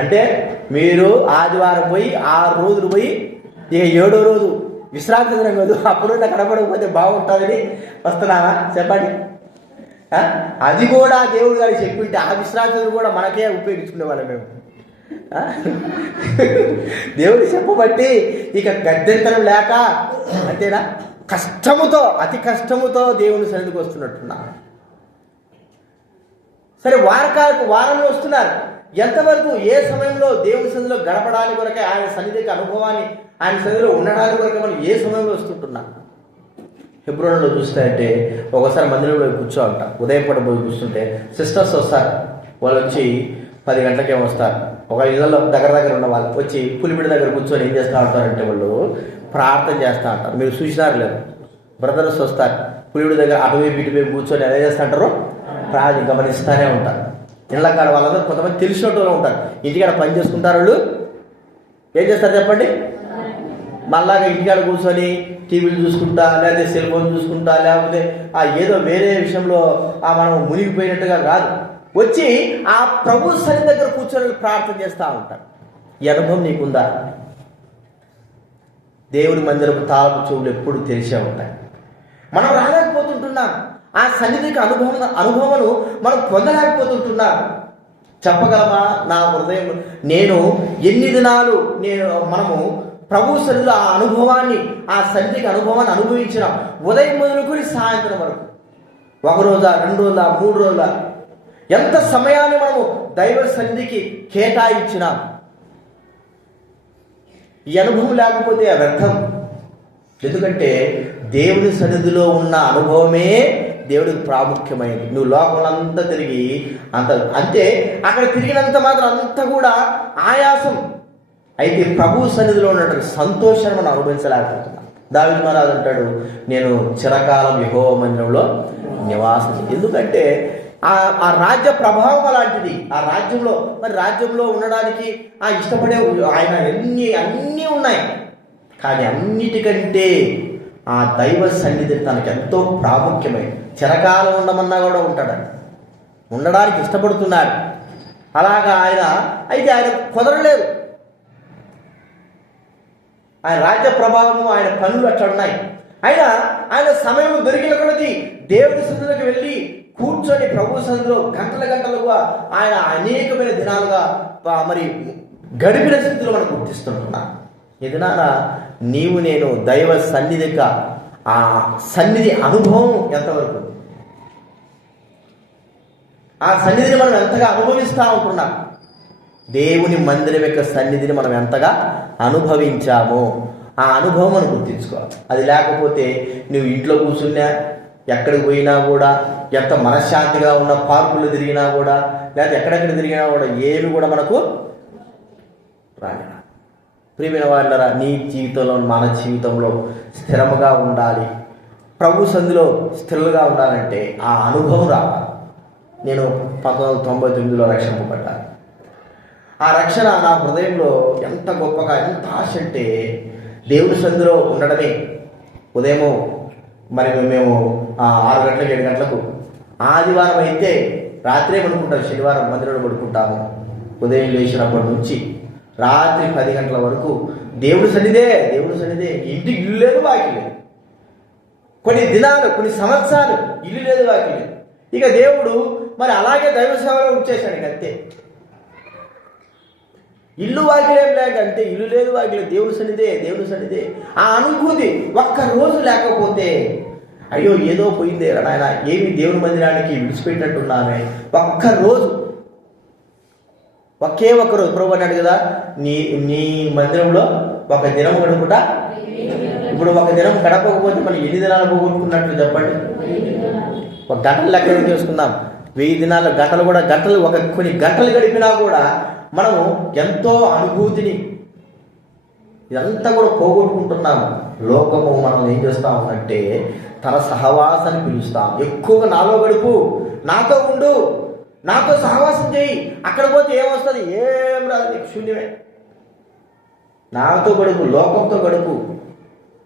అంటే మీరు ఆదివారం పోయి 6 రోజులు పోయి ఇక 7వ రోజు విశ్రాంతి దినం కాదు, అప్పుడు కనబడకపోతే బాగుంటుందని వస్తున్నావా? చెప్పండి. అది కూడా దేవుడు గారికి చెప్పింటే ఆ విశ్రాంతిని కూడా మనకే ఉపయోగించుకునే వాళ్ళం మేము. దేవుడు చెప్పబట్టి ఇక గద్దెంతరం లేక, అంతేనా, కష్టముతో, అతి కష్టముతో దేవుని సన్నిధికి వస్తున్నట్టున్నా. సరే వారంలో వస్తున్నారు. ఎంతవరకు ఏ సమయంలో దేవుని సన్నిధిలో గడపడానికి కొరకే, ఆయన సన్నిధికి అనుభవాన్ని, ఆయన సన్నిధిలో ఉండడానికి కొరకే మనం ఏ సమయంలో వస్తుంటున్నాం? హెబ్రోన్లో చూస్తే అంటే ఒకసారి మందిరంలో కూర్చో అంట, ఉదయం పూట పోయి కూర్చుంటే సిస్టర్స్ వస్తారు. వాళ్ళు వచ్చి 10 గంటలకే వస్తారు. ఒక ఇళ్ళలో దగ్గర ఉన్న వాళ్ళు వచ్చి పులిమిడి దగ్గర కూర్చొని ఏం చేస్తూ ఉంటారంటే వాళ్ళు ప్రార్థన చేస్తూ ఉంటారు. మీరు చూసినారు లేదు, బ్రదర్స్ వస్తారు పులిమిడి దగ్గర అటువైపు ఇటువైపు కూర్చొని ఎలా చేస్తూ ఉంటారో ప్రార్థన గమనిస్తూనే ఉంటారు. ఇళ్ళ కాడ వాళ్ళందరూ కొంతమంది తెలిసినట్టు ఉంటారు. ఇంటికాడ పని చేసుకుంటారు. వాళ్ళు ఏం చేస్తారు చెప్పండి? మళ్ళాగా ఇంటికాడ కూర్చొని టీవీలు చూసుకుంటా, లేకపోతే సెల్ ఫోన్ చూసుకుంటా, లేకపోతే ఏదో వేరే విషయంలో మనం మునిగిపోయినట్టుగా కాదు, వచ్చి ఆ ప్రభు సన్నిధి దగ్గర కూర్చొని ప్రార్థన చేస్తూ ఉంటారు. ఈ అనుభవం నీకుందా? దేవుని మందిరపు తాళపు చెవులు ఎప్పుడు తెరిచే ఉంటాయి. మనం రాలేకపోతుంటున్నాం. ఆ సన్నిధికి అనుభవమును మనం పొందలేకపోతుంటున్నాం. చెప్పగలమా? నా హృదయం నేను ఎన్ని దినాలు మనము ప్రభు సన్నిధిలో ఆ అనుభవాన్ని, ఆ సన్నిధికి అనుభవాన్ని అనుభవించినాం. ఉదయం మొదలుకొని సాయంత్రం వరకు, 1 రోజా, 2 రోజుల, 3 రోజుల, ఎంత సమయాన్ని మనము దైవ సన్నిధికి కేటాయించినాం. ఈ అనుభవం లేకపోతే వ్యర్థం. ఎందుకంటే దేవుని సన్నిధిలో ఉన్న అనుభవమే దేవుడికి ప్రాముఖ్యమైనది. నువ్వు లోకంలో అంతా తిరిగి అంతే అక్కడ తిరిగినంత మాత్రం అంతా కూడా ఆయాసం. అయితే ప్రభు సన్నిధిలో ఉన్నటువంటి సంతోషాన్ని మనం అనుభవించలేకపోతున్నాం. దావీదు మహారాజు అంటాడు, నేను చిరకాలం యెహోవా మందిరంలో నివాసం. ఎందుకంటే ఆ రాజ్య ప్రభావం అలాంటిది. ఆ రాజ్యంలో ఉండడానికి ఇష్టపడే ఆయన అన్నీ ఉన్నాయి. కానీ అన్నిటికంటే ఆ దైవ సన్నిధి తనకు ఎంతో ప్రాముఖ్యమైనది. చిరకాలం ఉండమన్నా కూడా ఉండడానికి ఇష్టపడుతున్నాడు. అలాగా ఆయన కుదరలేదు. ఆయన రాజ్య ప్రభావము, ఆయన పనులు అట్లా ఉన్నాయి. ఆయన సమయం దొరికిన కొలది దేవుని సన్నిధిలోకి వెళ్ళి కూర్చొని ప్రభు సన్నిధిలో గంటలుగా ఆయన అనేకమైన దినాలుగా మరి గడిపిన స్థితిలో మనం గుర్తిస్తుంటున్నాం. ఈ దినాన నీవు నేను దైవ సన్నిధిగా ఆ సన్నిధి అనుభవం ఎంతవరకు, ఆ సన్నిధిని మనం ఎంతగా అనుభవిస్తూ ఉంటున్నాం? దేవుని మందిరం యొక్క సన్నిధిని మనం ఎంతగా అనుభవించామో ఆ అనుభవం మనం గుర్తించుకోవాలి. అది లేకపోతే నువ్వు ఇంట్లో కూర్చున్నా, ఎక్కడికి పోయినా కూడా, ఎంత మనశ్శాంతిగా ఉన్న పార్కులు తిరిగినా కూడా, లేకపోతే ఎక్కడెక్కడ తిరిగినా కూడా ఏమి కూడా మనకు రాని. ప్రియమైన వాళ్ళరా, నీ జీవితంలో మన జీవితంలో స్థిరముగా ఉండాలి. ప్రభు సన్నిధిలో స్థిరంగా ఉండాలంటే ఆ అనుభవం రావాలి. నేను 1999లో రక్షింపబడ్డాను. ఆ రక్షణ నా హృదయంలో ఎంత గొప్పగా, ఎంత ఆశ అంటే దేవుని సన్నిధిలో ఉండడమే. ఉదయము మరి మేము 6 గంటలకు 7 గంటలకు, ఆదివారం అయితే రాత్రే పడుకుంటాం, శనివారం మందిరంలో పడుకుంటాము. ఉదయం లేచినప్పటి నుంచి రాత్రి 10 గంటల వరకు దేవుని సన్నిధే. ఇంటికి ఇల్లు లేదు, వాకి లేదు. కొన్ని దినాలు, కొన్ని సంవత్సరాలు ఇల్లు లేదు, వాకి లేదు. ఇక దేవుడు మరి అలాగే దైవ సేవలో ఉంచేశాడు. అంతే, ఇల్లు వాకిలేం లేక అంతే, ఇల్లు లేదు, వాకిలేదు, దేవుని సన్నిధే. ఆ అనుభూతి ఒక్కరోజు లేకపోతే అయ్యో ఏదో పోయిందే నాయన, ఏమి దేవుని మందిరానికి విడిచిపెట్టినట్టున్నామే. ఒక్కరోజు, ఒకే ఒక్కరోజు ప్రభు అన్నాడు కదా, నీ మందిరంలో ఒక దినం గడుపుట. ఇప్పుడు ఒక దినం గడపకపోతే మనం ఎన్ని దినాలు పోగొట్టుకున్నట్లు చెప్పండి? ఒక గంటలు లెక్క చేసుకుందాం. 1000 దినాల గంటలు కూడా, కొన్ని గంటలు గడిపినా కూడా మనము ఎంతో అనుభూతిని ఇదంతా కూడా పోగొట్టుకుంటున్నాము. లోకము మనం ఏం చేస్తా ఉందంటే తన సహవాసాన్ని పిలుస్తాం. ఎక్కువగా నాలో గడుపు, నాతో ఉండు, నాతో సహవాసం చేయి. అక్కడ పోతే ఏమొస్తుంది? ఏం రాదు, నీకు శూన్యమే. నాతో గడుపు, లోకంతో గడుపు.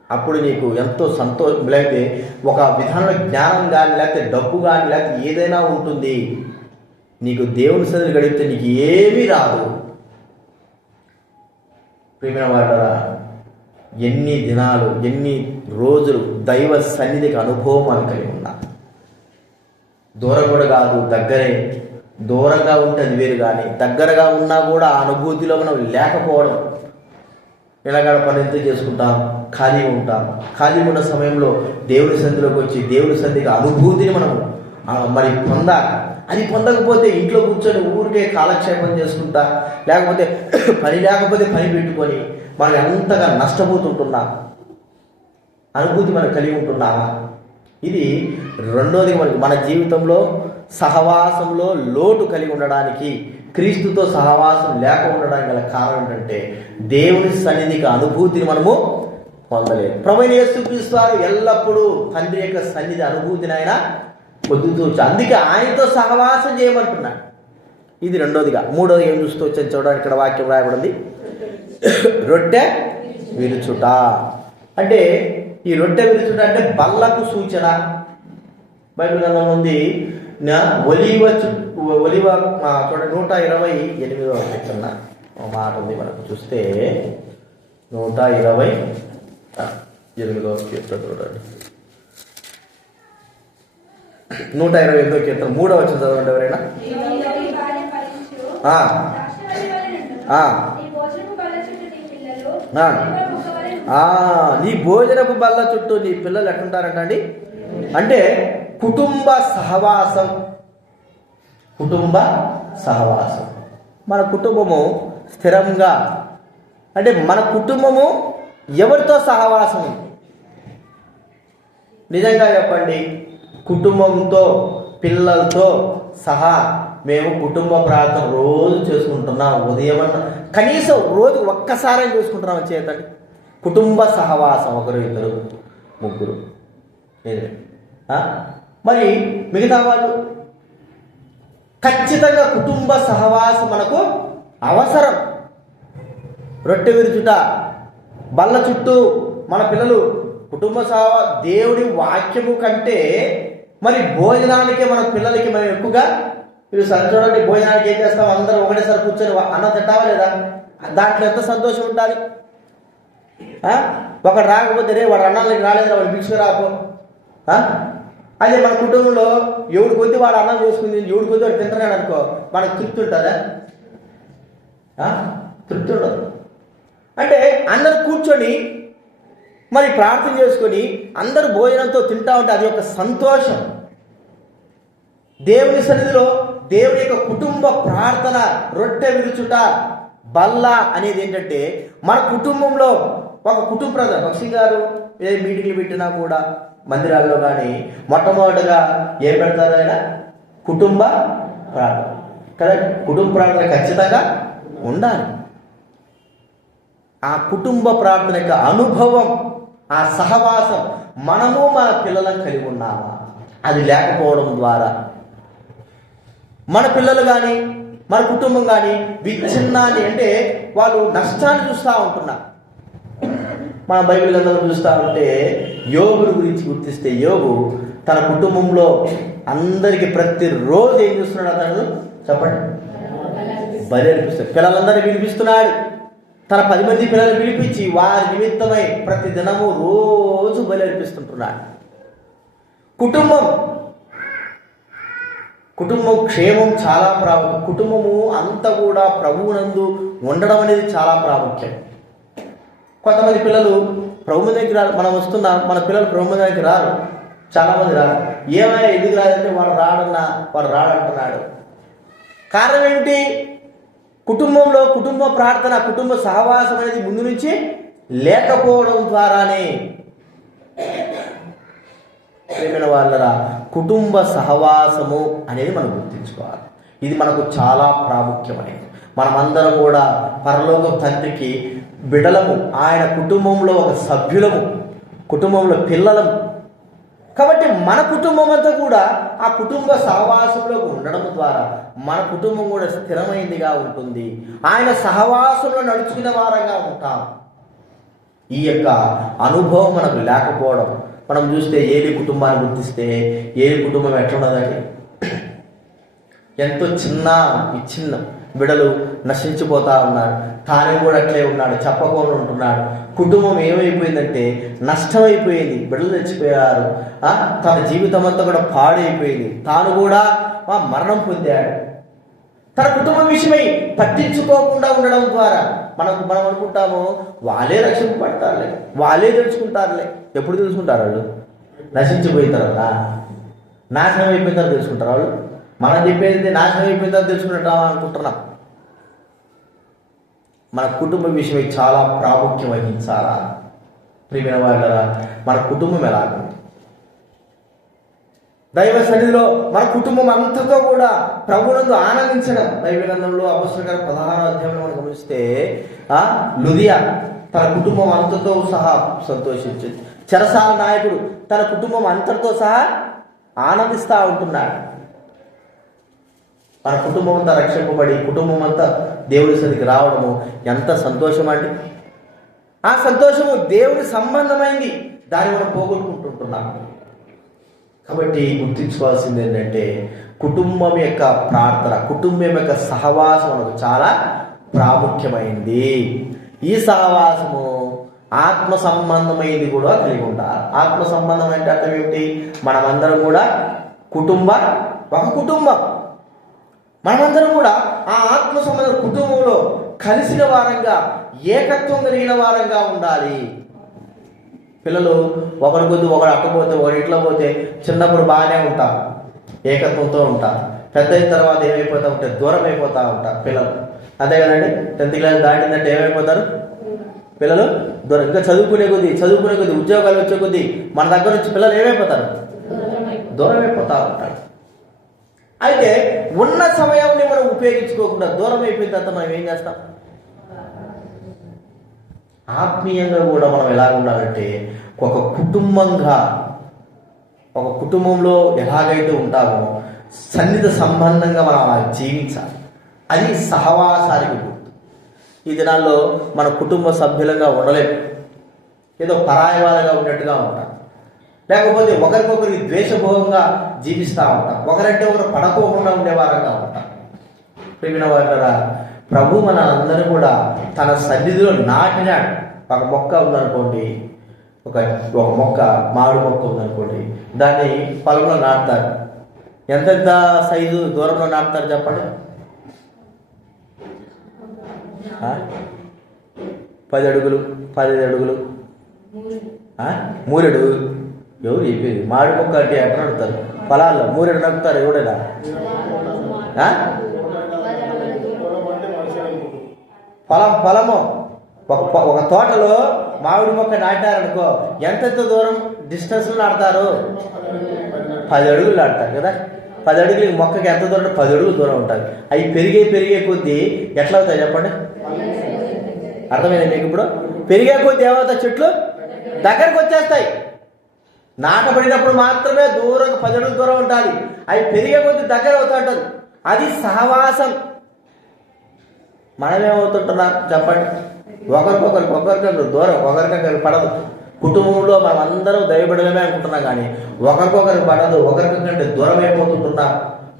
అప్పుడు నీకు ఎంతో సంతోషం, లేకపోతే ఒక విధానంలో జ్ఞానం కానీ, లేకపోతే డబ్బు కానీ, లేకపోతే ఏదైనా ఉంటుంది. నీకు దేవుని సన్నిధిని గడిపితే నీకు ఏమీ రాదు. ప్రియమైన వారలారా, ఎన్ని దినాలు, ఎన్ని రోజులు దైవ సన్నిధికి అనుభవం అని కలిగి ఉన్నా. దూరం కూడా కాదు, దగ్గరే. దూరంగా ఉంటే అది వేరు, కానీ దగ్గరగా ఉన్నా కూడా ఆ అనుభూతిలో మనం లేకపోవడం. ఇలాగ పని ఎంత చేసుకుంటాం, ఖాళీగా ఉంటాం. ఖాళీగా ఉన్న సమయంలో దేవుని సన్నిధిలోకి వచ్చి దేవుని సన్నిధికి అనుభూతిని మనం మరి పొందాక. అది పొందకపోతే ఇంట్లో కూర్చొని ఊరికే కాలక్షేపం చేసుకుంటా, లేకపోతే పని లేకపోతే పని పెట్టుకొని మనం ఎంతగా నష్టపోతుంటున్నా అనుభూతి మనం కలిగి ఉంటున్నామా? ఇది రెండోది. మన జీవితంలో సహవాసంలో లోటు కలిగి ఉండడానికి, క్రీస్తుతో సహవాసం లేక ఉండడానికి గల కారణం ఏంటంటే దేవుని సన్నిధికి అనుభూతిని మనము పొందలేదు. ప్రభువైన యేసుక్రీస్తు వారు ఎల్లప్పుడూ తండ్రి యొక్క సన్నిధి అనుభూతిని ఆయన పొందుతూ, అందుకే ఆయనతో సహవాసం చేయమంటున్నాడు. ఇది రెండోదిగా. మూడోది ఏం చూస్తూ వచ్చాను చూడండి, ఇక్కడ వాక్యం రాయబడింది, రొట్టె విరుచుట. అంటే ఈ రొట్టె విరుచుట అంటే బల్లకు సూచన. బైబిల్ గ్రంథంలో ఉంది, ఒలివ చూడండి 128వ కీర్తన మాట ఉంది మనకు చూస్తే, 128వ కీర్తన చూడండి, 128వ కీర్తన 3వ వచనం చదవండి ఎవరైనా. నీ భోజనపు బల్ల చుట్టూ నీ పిల్లలు ఎట్లుంటారంట అండి అంటే కుటుంబ సహవాసం. కుటుంబ సహవాసం. మన కుటుంబము స్థిరంగా, అంటే మన కుటుంబము ఎవరితో సహవాసం? నిజంగా చెప్పండి, కుటుంబంతో పిల్లలతో సహా మేము కుటుంబ ప్రార్థన రోజు చేసుకుంటున్నాం. ఉదయం కనీసం రోజు ఒక్కసారి చేసుకుంటున్నాం చేతండి. కుటుంబ సహవాసం, ఒకరు ఇద్దరు ముగ్గురు. మరి మిగతా వాళ్ళు ఖచ్చితంగా కుటుంబ సహవాసం మనకు అవసరం. రొట్టె విరుచుట, బల్ల చుట్టూ మన పిల్లలు కుటుంబ దేవుడి వాక్యము కంటే మరి భోజనానికే మన పిల్లలకి మనం ఎక్కువగా, మీరు చూడండి, భోజనానికి ఏం చేస్తాం, అందరూ ఒకటేసారి కూర్చొని అన్నం తింటావా లేదా? దాంట్లో ఎంత సంతోషం ఉండాలి. ఒకడు రాకపోతే రే వాడు అన్నానికి రాలేదు, వాడు పిలుచుకురాపో. అదే మన కుటుంబంలో ఎవడు కొద్ది వాడు అన్నం చేసుకుంది, ఎవడు కొద్ది వాడు తింటున్నాడు అనుకో, మనకు తృప్తి ఉంటుందా? తృప్తి ఉండదు. అంటే అందరు కూర్చొని మరి ప్రార్థన చేసుకొని అందరూ భోజనంతో తింటా ఉంటే అది ఒక సంతోషం. దేవుని సన్నిధిలో దేవుని యొక్క కుటుంబ ప్రార్థన, రొట్టె విరుచుట, బల్ల అనేది ఏంటంటే మన కుటుంబంలో ఒక కుటుంబ ప్రార్థన. బక్షి గారు ఏ మీటింగ్లు పెట్టినా కూడా మందిరాల్లో కానీ మొట్టమొదటిగా ఏం పెడతారు ఆయన? కుటుంబ ప్రార్థన కదా. కుటుంబ ప్రార్థన ఖచ్చితంగా ఉండాలి. ఆ కుటుంబ ప్రార్థన యొక్క అనుభవం, ఆ సహవాసం మనము మన పిల్లలను కలిగి ఉన్నామా? అది లేకపోవడం ద్వారా మన పిల్లలు కానీ మన కుటుంబం కానీ విచ్ఛిన్నాన్ని, అంటే వాళ్ళు నష్టాన్ని చూస్తూ ఉంటున్నారు. మన బైబిల్ గ్రంథంలో చూస్తూ ఉంటే యోబుని గురించి గుర్తిస్తే, యోబు తన కుటుంబంలో అందరికీ ప్రతిరోజు ఏం చూస్తున్నాడు? అతను చెప్పండి, బలి అర్పిస్తాడు. పిల్లలందరినీ పిలిపిస్తున్నాడు. తన 10 మంది పిల్లలు పిలిపించి వారి నిమిత్తమై ప్రతి దినము రోజు బలి అర్పిస్తుంటున్నాడు. కుటుంబం క్షేమం చాలా ప్రాముఖ్యం. కుటుంబము అంతా కూడా ప్రభువునందు ఉండడం అనేది చాలా ప్రాముఖ్యం. కొంతమంది పిల్లలు ప్రభు దగ్గరికి రారు. మనం వస్తున్నాం, మన పిల్లలు ప్రభు దగ్గరికి రారు. చాలామంది రారు. ఏమైనా ఎందుకు రాదంటే వాడు రాడంటున్నాడు. కారణం ఏమిటి? కుటుంబంలో కుటుంబ ప్రార్థన, కుటుంబ సహవాసం అనేది ముందు నుంచి లేకపోవడం ద్వారానే. ప్రేమైన వాళ్ళరా, కుటుంబ సహవాసము అనేది మనం గుర్తించుకోవాలి. ఇది మనకు చాలా ప్రాముఖ్యమైనది. మనమందరం కూడా పరలోక తండ్రికి బిడలము, ఆయన కుటుంబంలో ఒక సభ్యులము, కుటుంబంలో పిల్లలము. కాబట్టి మన కుటుంబం అంతా కూడా ఆ కుటుంబ సహవాసంలో ఉండడం ద్వారా మన కుటుంబం కూడా స్థిరమైనదిగా ఉంటుంది. ఆయన సహవాసంలో నడుచుకునే వారంగా ఉంటాం. ఈ యొక్క అనుభవం మనకు లేకపోవడం. మనం చూస్తే ఏలి కుటుంబాన్ని గుర్తిస్తే ఏలి కుటుంబం ఎట్లున్నదండి? ఎంతో చిన్న బిడలు నశించిపోతా ఉన్నారు. తానే కూడా అట్లే ఉన్నాడు, చెప్పకుండా ఉంటున్నాడు. కుటుంబం ఏమైపోయిందంటే నష్టమైపోయింది. బిడ్డలు చచ్చిపోయారు. తన జీవితం అంతా కూడా పాడైపోయింది. తాను కూడా మరణం పొందాడు. తన కుటుంబం విషయమై పట్టించుకోకుండా ఉండడం ద్వారా మనం అనుకుంటాము వాళ్ళే రక్షింపబడతారులే, వాళ్ళే తెలుసుకుంటారులే. ఎప్పుడు తెలుసుకుంటారు? వాళ్ళు నశించిపోయిన తర్వాత. నాశనం అయిపోయిన తర్వాత తెలుసుకుంటారు వాళ్ళు. మనం చెప్పేది నాశనం అయిపోయిన తర్వాత తెలుసుకుంటాం అనుకుంటున్నాం. మన కుటుంబ విషయమై చాలా ప్రాముఖ్యం వహించాలా ప్రియమైన వాళ్ళరా. మన కుటుంబం ఎలాగ దైవ సన్నిధిలో మన కుటుంబం అంతతో కూడా ప్రభునందు ఆనందించడం. దైవ గ్రంథంలో అపొస్తలుల 16వ అధ్యాయంలో మనం గమనిస్తే లుదియా తన కుటుంబం అంతతో సహా సంతోషించింది. చెరసాల నాయకుడు తన కుటుంబం అంతటితో సహా ఆనందిస్తూ ఉంటున్నాడు. మన కుటుంబం అంతా రక్షింపబడి కుటుంబం అంతా దేవుడి సన్నిధికి రావడము ఎంత సంతోషం అండి. ఆ సంతోషము దేవుని సంబంధమైంది, దాన్ని మనం పోగొట్టుకుంటుంటున్నాము. కాబట్టి గుర్తించుకోవాల్సింది ఏంటంటే కుటుంబం యొక్క ప్రార్థన, కుటుంబం యొక్క సహవాసం మనకు చాలా ప్రాముఖ్యమైంది. ఈ సహవాసము ఆత్మ సంబంధమైనది కూడా కలిగి ఉండాలి. ఆత్మ సంబంధం అంటే అర్థం ఏమిటి? మనమందరం కూడా ఒక కుటుంబం. మనమందరం కూడా ఆ ఆత్మ సంబంధ కుటుంబంలో కలిసిన వారంగా, ఏకత్వం కలిగిన వారంగా ఉండాలి. పిల్లలు ఒకరి కొద్ది ఒకరు అట్టపోతే ఒకరి ఇంట్లో పోతే చిన్నప్పుడు బాగానే ఉంటారు, ఏకత్వంతో ఉంటారు. పెద్ద అయిన తర్వాత ఏమైపోతూ ఉంటే దూరం అయిపోతూ ఉంటారు పిల్లలు. అంతే కదండి. 10th క్లాస్ దాటిందంటే ఏమైపోతారు పిల్లలు? దూరం. ఇంకా చదువుకునే కొద్దీ ఉద్యోగాలు వచ్చే కొద్దీ మన దగ్గర నుంచి పిల్లలు ఏమైపోతారు? దూరం అయిపోతూ ఉంటారు. అయితే ఉన్న సమయాన్ని మనం ఉపయోగించుకోకుండా దూరం అయిపోయిన తర్వాత మనం ఏం చేస్తాం? ఆత్మీయంగా కూడా మనం ఎలా ఉండాలంటే ఒక కుటుంబంలో ఎలాగైతే ఉంటామో సన్నిధి సంబంధంగా మనం అలా జీవించాలి. అది సహవాసానికి గుర్తు. ఈ దినాల్లో మన కుటుంబ సభ్యులంగా ఉండలేము, ఏదో పరాయవాలుగా ఉన్నట్టుగా ఉంటాం. లేకపోతే ఒకరికొకరికి ద్వేషభోగంగా జీవిస్తూ ఉంటాం, ఒకరంటే ఒకరు పడకోకుండా ఉండేవారంగా ఉంటాం. ప్రియమైన వారులారా, ప్రభు మన అందరూ కూడా తన సన్నిధిలో నాటినాడు. ఒక మొక్క ఉందనుకోండి, ఒక మొక్క మామిడి మొక్క ఉందనుకోండి, దాన్ని పొలంలో నాటుతారు. ఎంతెంత సైజు దూరంలో నాటుతారు చెప్పండి? 10 అడుగులు, 15 అడుగులు, 3 అడుగులు. ఎవరు చెప్పేది? మామిడి మొక్క అంటే ఎక్కడ నడుతారు? పొలాల్లో 3 అడుగు నడుపుతారు ఎవడైనా? పొలము ఒక తోటలో మామిడి మొక్క నాటారనుకో, ఎంతెంత దూరం డిస్టెన్స్లో నాటుతారు? 10 అడుగులు నాటుతారు కదా. 10 అడుగులు మొక్కకి ఎంత దూరం? 10 అడుగులు దూరం ఉంటుంది. అవి పెరిగే కొద్దీ ఎట్లా అవుతాయి చెప్పండి? అర్థమైంది మీకు? ఇప్పుడు పెరిగే కొద్దీ ఏమవుతాయి? చెట్లు దగ్గరకు వచ్చేస్తాయి. నాటబడినప్పుడు మాత్రమే దూరంగా 10 అడుగులు దూరం ఉంటుంది. అవి పెరిగే కొద్దీ దగ్గర అవుతూ ఉంటుంది. అది సహవాసం. మనమేమవుతుంటున్నాం చెప్పండి? ఒకరికొకరు దూరం, ఒకరికొకరు పడదు. కుటుంబంలో మనం అందరం దైవబిడ్డలమే అనుకుంటున్నాం, కానీ ఒకరికొకరు పడదు, ఒకరికంటే దూరం అయిపోతుంటున్నాం,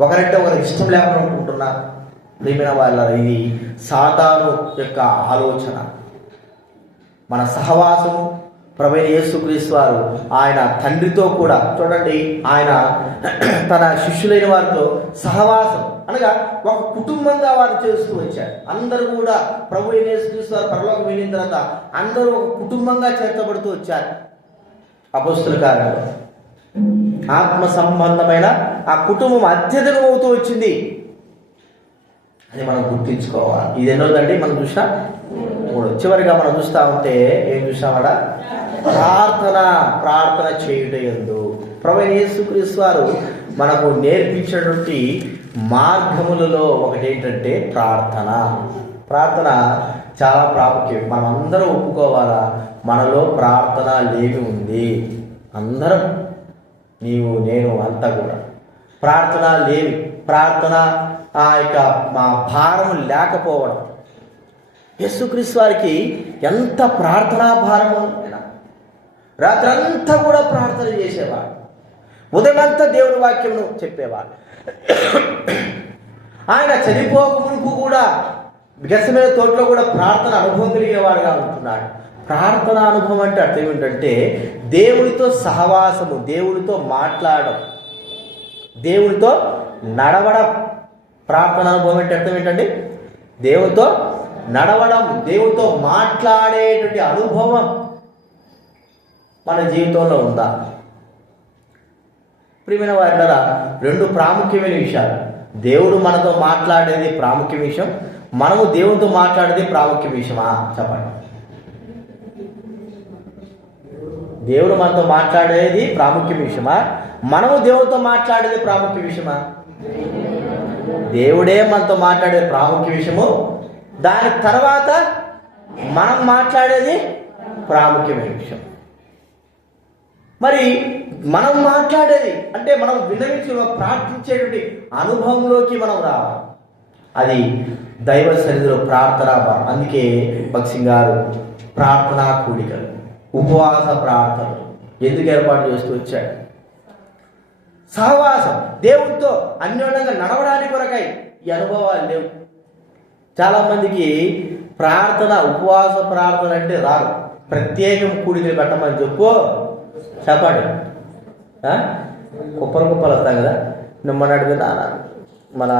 ఒకరంటే ఒకరికి ఇష్టం లేకుండా అనుకుంటున్నాం. ప్రియమైన వాళ్ళ, ఇది సాతాను యొక్క ఆలోచన. మన సహవాసము ప్రభువైన యేసుక్రీస్తు వారు ఆయన తండ్రితో కూడా చూడండి, ఆయన తన శిష్యులైన వారితో సహవాసం అనగా ఒక కుటుంబంగా వారు చేస్తూ వచ్చారు. అందరూ కూడా ప్రభువైన యేసుక్రీస్తు వారు పరలోకం వెళ్ళిన తర్వాత అందరూ ఒక కుటుంబంగా చేర్చబడుతూ వచ్చారు. అపొస్తలుల కార్యాలు ఆత్మ సంబంధమైన ఆ కుటుంబం అత్యధికం అవుతూ వచ్చింది. అది మనం గుర్తించుకోవాలి. ఇది ఎన్నోదండి మనం చూసినా? 3. చివరిగా మనం చూస్తూ ఉంటే ఏం చూసామట? ప్రార్థన చేయుట యందు ప్రభువైన యేసుక్రీస్తు వారు మనకు నేర్పించినటువంటి మార్గములలో ఒకటి ఏంటంటే ప్రార్థన చాలా ప్రాముఖ్యం. మనం అందరం ఒప్పుకోవాలా, మనలో ప్రార్థన లేమి ఉంది. అందరం, నీవు నేను అంతా కూడా ప్రార్థన లేమి, ప్రార్థన మా భారం లేకపోవడం. యేసుక్రీస్తు వారికి ఎంత ప్రార్థనా భారము! రాత్రంతా కూడా ప్రార్థన చేసేవాడు, ఉదయమంతా దేవుని వాక్యమును చెప్పేవాడు. ఆయన చనిపోక మునుపు కూడా గెత్సేమనే తోటలో కూడా ప్రార్థన అనుభవం కలిగిన వాడుగా ఉంటున్నాడు. ప్రార్థన అనుభవం అంటే అర్థం ఏంటంటే దేవునితో సహవాసము, దేవునితో మాట్లాడడం, దేవునితో నడవడం. ప్రార్థన అనుభవం అంటే అర్థం ఏంటండి? దేవునితో నడవడం, దేవునితో మాట్లాడేటువంటి అనుభవం మన జీవితంలో ఉందా? ప్రియమైన వారిలా రెండు ప్రాముఖ్యమైన విషయాలు. దేవుడు మనతో మాట్లాడేది ప్రాముఖ్య విషయం, మనము దేవునితో మాట్లాడేది ప్రాముఖ్య విషయమా? చెప్పండి. దేవుడు మనతో మాట్లాడేది ప్రాముఖ్య విషయమా, మనము దేవుడితో మాట్లాడేది ప్రాముఖ్య విషయమా? దేవుడే మనతో మాట్లాడేది ప్రాముఖ్య విషయము, దాని తర్వాత మనం మాట్లాడేది ప్రాముఖ్యమైన విషయం. మరి మనం మాట్లాడేది అంటే మనం విన్నవించి ప్రార్థించేటువంటి అనుభవంలోకి మనం రావాలి. అది దైవ సన్నిధిలో ప్రార్థన. అందుకే భక్సింగ్ గారు ప్రార్థనా కూడికలు, ఉపవాస ప్రార్థనలు ఎందుకు ఏర్పాటు చేస్తూ వచ్చాడు? సహవాసం, దేవుడితో అన్యోన్యంగా నడవడానికి కొరకై. ఈ అనుభవాలు లేవు చాలామందికి. ప్రార్థన, ఉపవాస ప్రార్థన అంటే రాదు. ప్రత్యేకం కూడికలు పెట్టమని చెప్పండి. కుప్పలు వస్తాం కదా. మన అడిగిన మన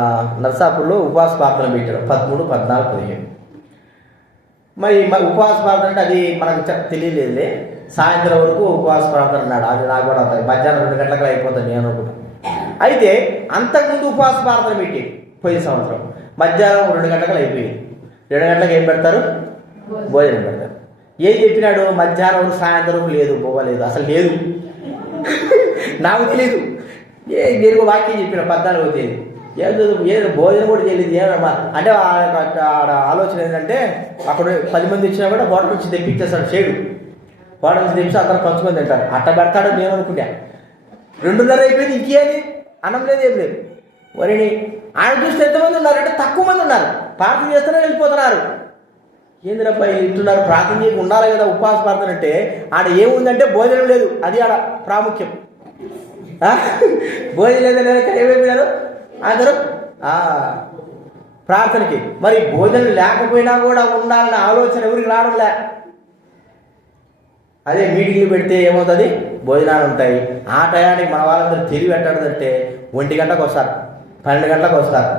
నర్సాపూర్లో ఉపవాస ప్రార్థన పెట్టారు 13, 14, 15. మరి ఉపవాస ప్రార్థన అంటే అది మనకు తెలియలేదులే. సాయంత్రం వరకు ఉపవాస ప్రార్థన అన్నాడు. అది నాకు కూడా మధ్యాహ్నం 2 గంటలకు అయిపోతుంది నేను అనుకుంటాను. అయితే అంతకుముందు ఉపవాస ప్రార్థన పెట్టి పోయిన సంవత్సరం మధ్యాహ్నం 2 గంటలకు అయిపోయింది. 2 గంటలకు ఏం పెడతారు? భోజనం పెడతారు. ఏం చెప్పినాడు? మధ్యాహ్నం సాయంత్రం లేదు, పోవలేదు, అసలు లేదు. నాకు తెలీదు. మీరు వాక్యం చెప్పిన 14వ తేదీ ఏదో భోజనం కూడా చేయలేదు. ఏమమ్మా అంటే ఆడ ఆలోచన ఏంటంటే అక్కడ 10 మంది వచ్చినా కూడా హోటల్ నుంచి తెప్పించేస్తాడు షేడు. హోటల్ నుంచి తెప్పిస్తే అందరూ పంచుకొని తింటారు. అట్ట పెడతాడో నేను అనుకుంటా. 2:30 అయిపోయింది, ఇంకేది అన్నం లేదు, ఏం లేదు. వరిని ఆయన చూస్తే ఎంతమంది ఉన్నారు అంటే తక్కువ మంది ఉన్నారు. ప్రార్థన చేస్తూనే వెళ్ళిపోతున్నారు. ఏంది రబ్బాయి ఇట్టున్నారు? ప్రార్థన చేయక ఉండాలి కదా. ఉపవాస ప్రార్థన అంటే ఆడ ఏముందంటే భోజనం లేదు, అది ఆడ ప్రాముఖ్యం. భోజనం లేదని ఏమైపోయారు అందరూ ప్రార్థనకి. మరి భోజనం లేకపోయినా కూడా ఉండాలన్న ఆలోచన ఎవరికి రావడంలే. అదే మీటింగ్లు పెడితే ఏమవుతుంది? భోజనాలు ఉంటాయి. ఆ టయానికి మన వాళ్ళందరూ తెలివి పెట్టాడంటే 1 గంటకు వస్తారు, 12 గంటలకు వస్తారు.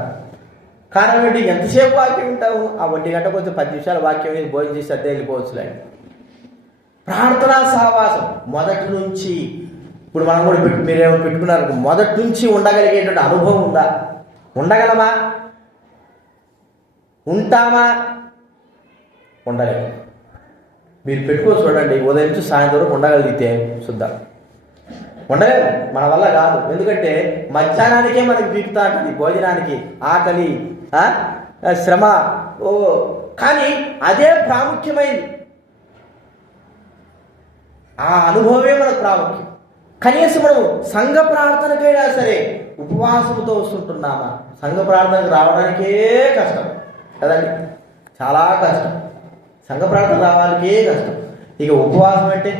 కారణం ఏంటి? ఎంతసేపు వాక్యం ఉంటాము? ఆ 1 గంటకు వచ్చి 10 నిమిషాల వాక్యం భోజనం చేసి అద్దె వెళ్ళిపోవచ్చులే. ప్రార్థనా సహవాసం మొదటి నుంచి, ఇప్పుడు మనం కూడా మీరేమో పెట్టుకున్నారు, మొదటి నుంచి ఉండగలిగేటువంటి అనుభవం ఉందా? ఉండగలమా? ఉంటామా? ఉండలేము. మీరు పెట్టుకో చూడండి. ఉదయం నుంచి సాయంత్రం వరకు ఉండగలిగితే చూద్దాం. ఉండలేము, మన వల్ల కాదు. ఎందుకంటే మధ్యాహ్నానికే మనకి పీకుతా ఉంటుంది, భోజనానికి ఆకలి, శ్రమ. కానీ అదే ప్రాముఖ్యమైంది. ఆ అనుభవమే మనకు ప్రాముఖ్యం. కనీసం మనము సంఘ ప్రార్థనకైనా సరే ఉపవాసంతో వస్తుంటున్నామా? సంఘ ప్రార్థనకు రావడానికే కష్టం కదండి, చాలా కష్టం. సంఘ ప్రార్థన రావడానికే కష్టం. ఇక ఉపవాసం అంటే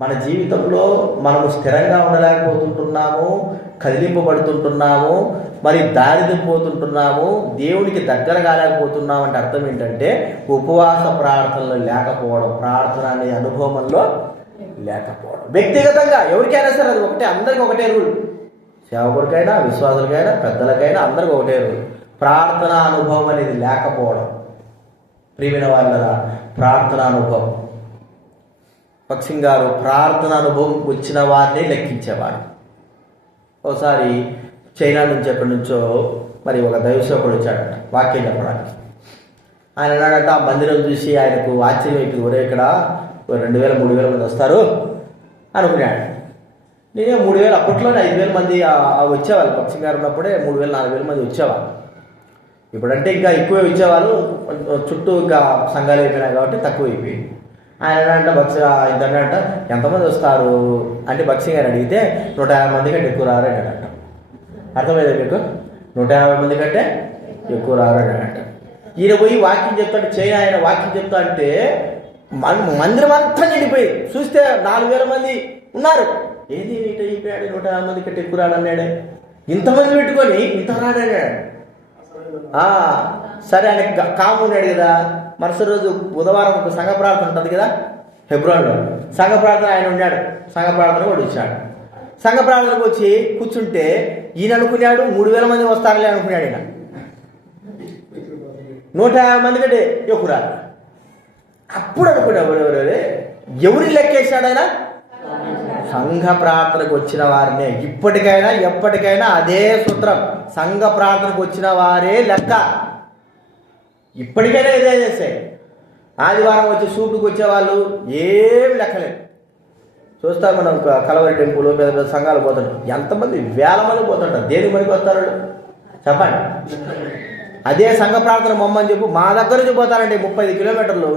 మన జీవితంలో మనము స్థిరంగా ఉండలేకపోతుంటున్నాము, కదిలింపబడుతుంటున్నాము, మరి దారిదిపోతుంటున్నాము, దేవునికి దగ్గర కాలేకపోతున్నాము. అంటే అర్థం ఏంటంటే ఉపవాస ప్రార్థనలో లేకపోవడం, ప్రార్థన అనే అనుభవంలో లేకపోవడం. వ్యక్తిగతంగా ఎవరికైనా సరే అది ఒకటే, అందరికీ ఒకటే రూల్. సేవకుడికైనా, విశ్వాసులకైనా, పెద్దలకైనా అందరికీ ఒకటే రూల్. ప్రార్థన అనుభవం అనేది లేకపోవడం. ప్రియమైన వాళ్ళ ప్రార్థన అనుభవం. భక్సింగ్ గారు ప్రార్థన అనుభవం వచ్చిన వారిని లెక్కించేవాడు. ఒకసారి చైనా నుంచి ఎక్కడి నుంచో మరి ఒక దైవసేవకుడు వచ్చాడట వాక్యం చెప్పడానికి. ఆయన అన్నాడంట, ఆ మందిరం చూసి ఆయనకు ఆశ్చర్యం అయిపోయింది. ఒరే ఇక్కడ 2000, 3000 మంది వస్తారు అనుకున్నాడు. నేనే 3000, అప్పట్లోనే 5000 మంది వచ్చేవాళ్ళు. భక్సింగ్ గారు ఉన్నప్పుడే 3000, 4000 మంది వచ్చేవాళ్ళు. ఇప్పుడంటే ఇంకా ఎక్కువ వచ్చేవాళ్ళు, చుట్టూ ఇంకా సంఘాలు అయిపోయినాయి కాబట్టి తక్కువ అయిపోయింది. ఆయన అంటే ఇంతంట ఎంతమంది వస్తారు అంటే భక్సింగ్ గారు అడిగితే 150 మంది కంటే ఎక్కువ రారన్నాడంట. అర్థమైందా మీకు? 150 మంది కంటే ఎక్కువ రారన్నాడంట. ఈయన పోయి వాక్యం చెప్తాడు, ఆయన వాక్యం చెప్తా అంటే మందిరం అంతా నిండిపోయింది. చూస్తే 4000 మంది ఉన్నారు. ఏది నీట అయిపోయాడు, 150 మంది కంటే ఎక్కువ రాడన్నాడే. ఇంతమంది పెట్టుకొని ఇంత రాడన్నాడు. సరే ఆయన కాము ఉన్నాడు కదా. మరుసటి రోజు బుధవారం ఒక సంఘ ప్రార్థన ఉంటుంది కదా హెబ్రోన్లో. సంఘ ప్రార్థన ఆయన ఉన్నాడు, సంఘ ప్రార్థన కూడా వచ్చాడు. సంఘ ప్రార్థనకు వచ్చి కూర్చుంటే ఈయన అనుకున్నాడు 3000 మంది వస్తారులే అనుకున్నాడు. ఈయన 150 మంది కంటే ఎక్కువ రాదు. అప్పుడు అనుకున్నాడు ఎవరి లెక్కేసాడు ఆయన? సంఘ ప్రార్థనకు వచ్చిన వారినే. ఇప్పటికైనా ఎప్పటికైనా అదే సూత్రం. సంఘ ప్రార్థనకు వచ్చిన వారే లెక్క. ఇప్పటికైనా ఇదే చేస్తే ఆదివారం వచ్చి సూపుకి వచ్చేవాళ్ళు ఏమి లెక్కలేదు. చూస్తాం మనం కలవరి టెంపుల్ పెద్ద పెద్ద సంఘాలు పోతాడు, ఎంతమంది వేల మంది పోతుంటారు. దేని పనికి వస్తారు చెప్పండి. అదే సంఘ ప్రార్థన మొమ్మని చెప్పు, మా దగ్గర నుంచి పోతారండి 35 కిలోమీటర్లు.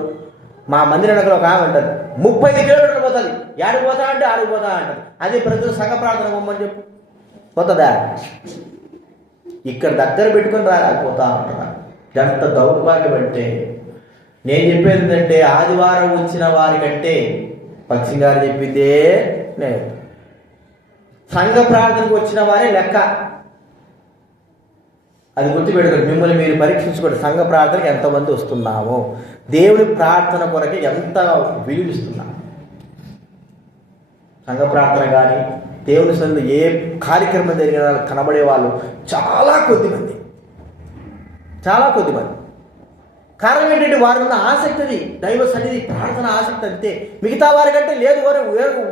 మా మందిర నగరం ఒక ఆమె అంటారు 35 కిలోమీటర్లు పోతుంది. ఆడికి పోతానంటే ఆడికి పోతా అంటారు. అదే ప్రతి సంఘ ప్రార్థన మొమ్మని చెప్పు, పోతుందా? ఇక్కడ దగ్గర పెట్టుకొని రాకపోతా అంటున్నారు. ఎంత దౌర్భాగ్యం అంటే, నేను చెప్పేది ఏంటంటే ఆదివారం వచ్చిన వారికంటే పక్షి గారు చెప్పిందే నేను, సంఘ ప్రార్థనకు వచ్చిన వారే లెక్క. అది గుర్తుపెట్టుకోండి. మిమ్మల్ని మీరు పరీక్షించుకోండి. సంఘ ప్రార్థనకి ఎంతమంది వస్తున్నాము, దేవుని ప్రార్థన కొరకు ఎంత విలువిస్తున్నాము. సంఘ ప్రార్థన కానీ దేవుని సన్నిధిలో ఏ కార్యక్రమం జరిగినా కనబడే వాళ్ళు చాలా కొద్దిమంది. కారణం ఏంటంటే వారు ఉన్న ఆసక్తి, అది దైవ సన్నిధి ప్రార్థన ఆసక్తి అంతే. మిగతా వారి కంటే లేదు, వారు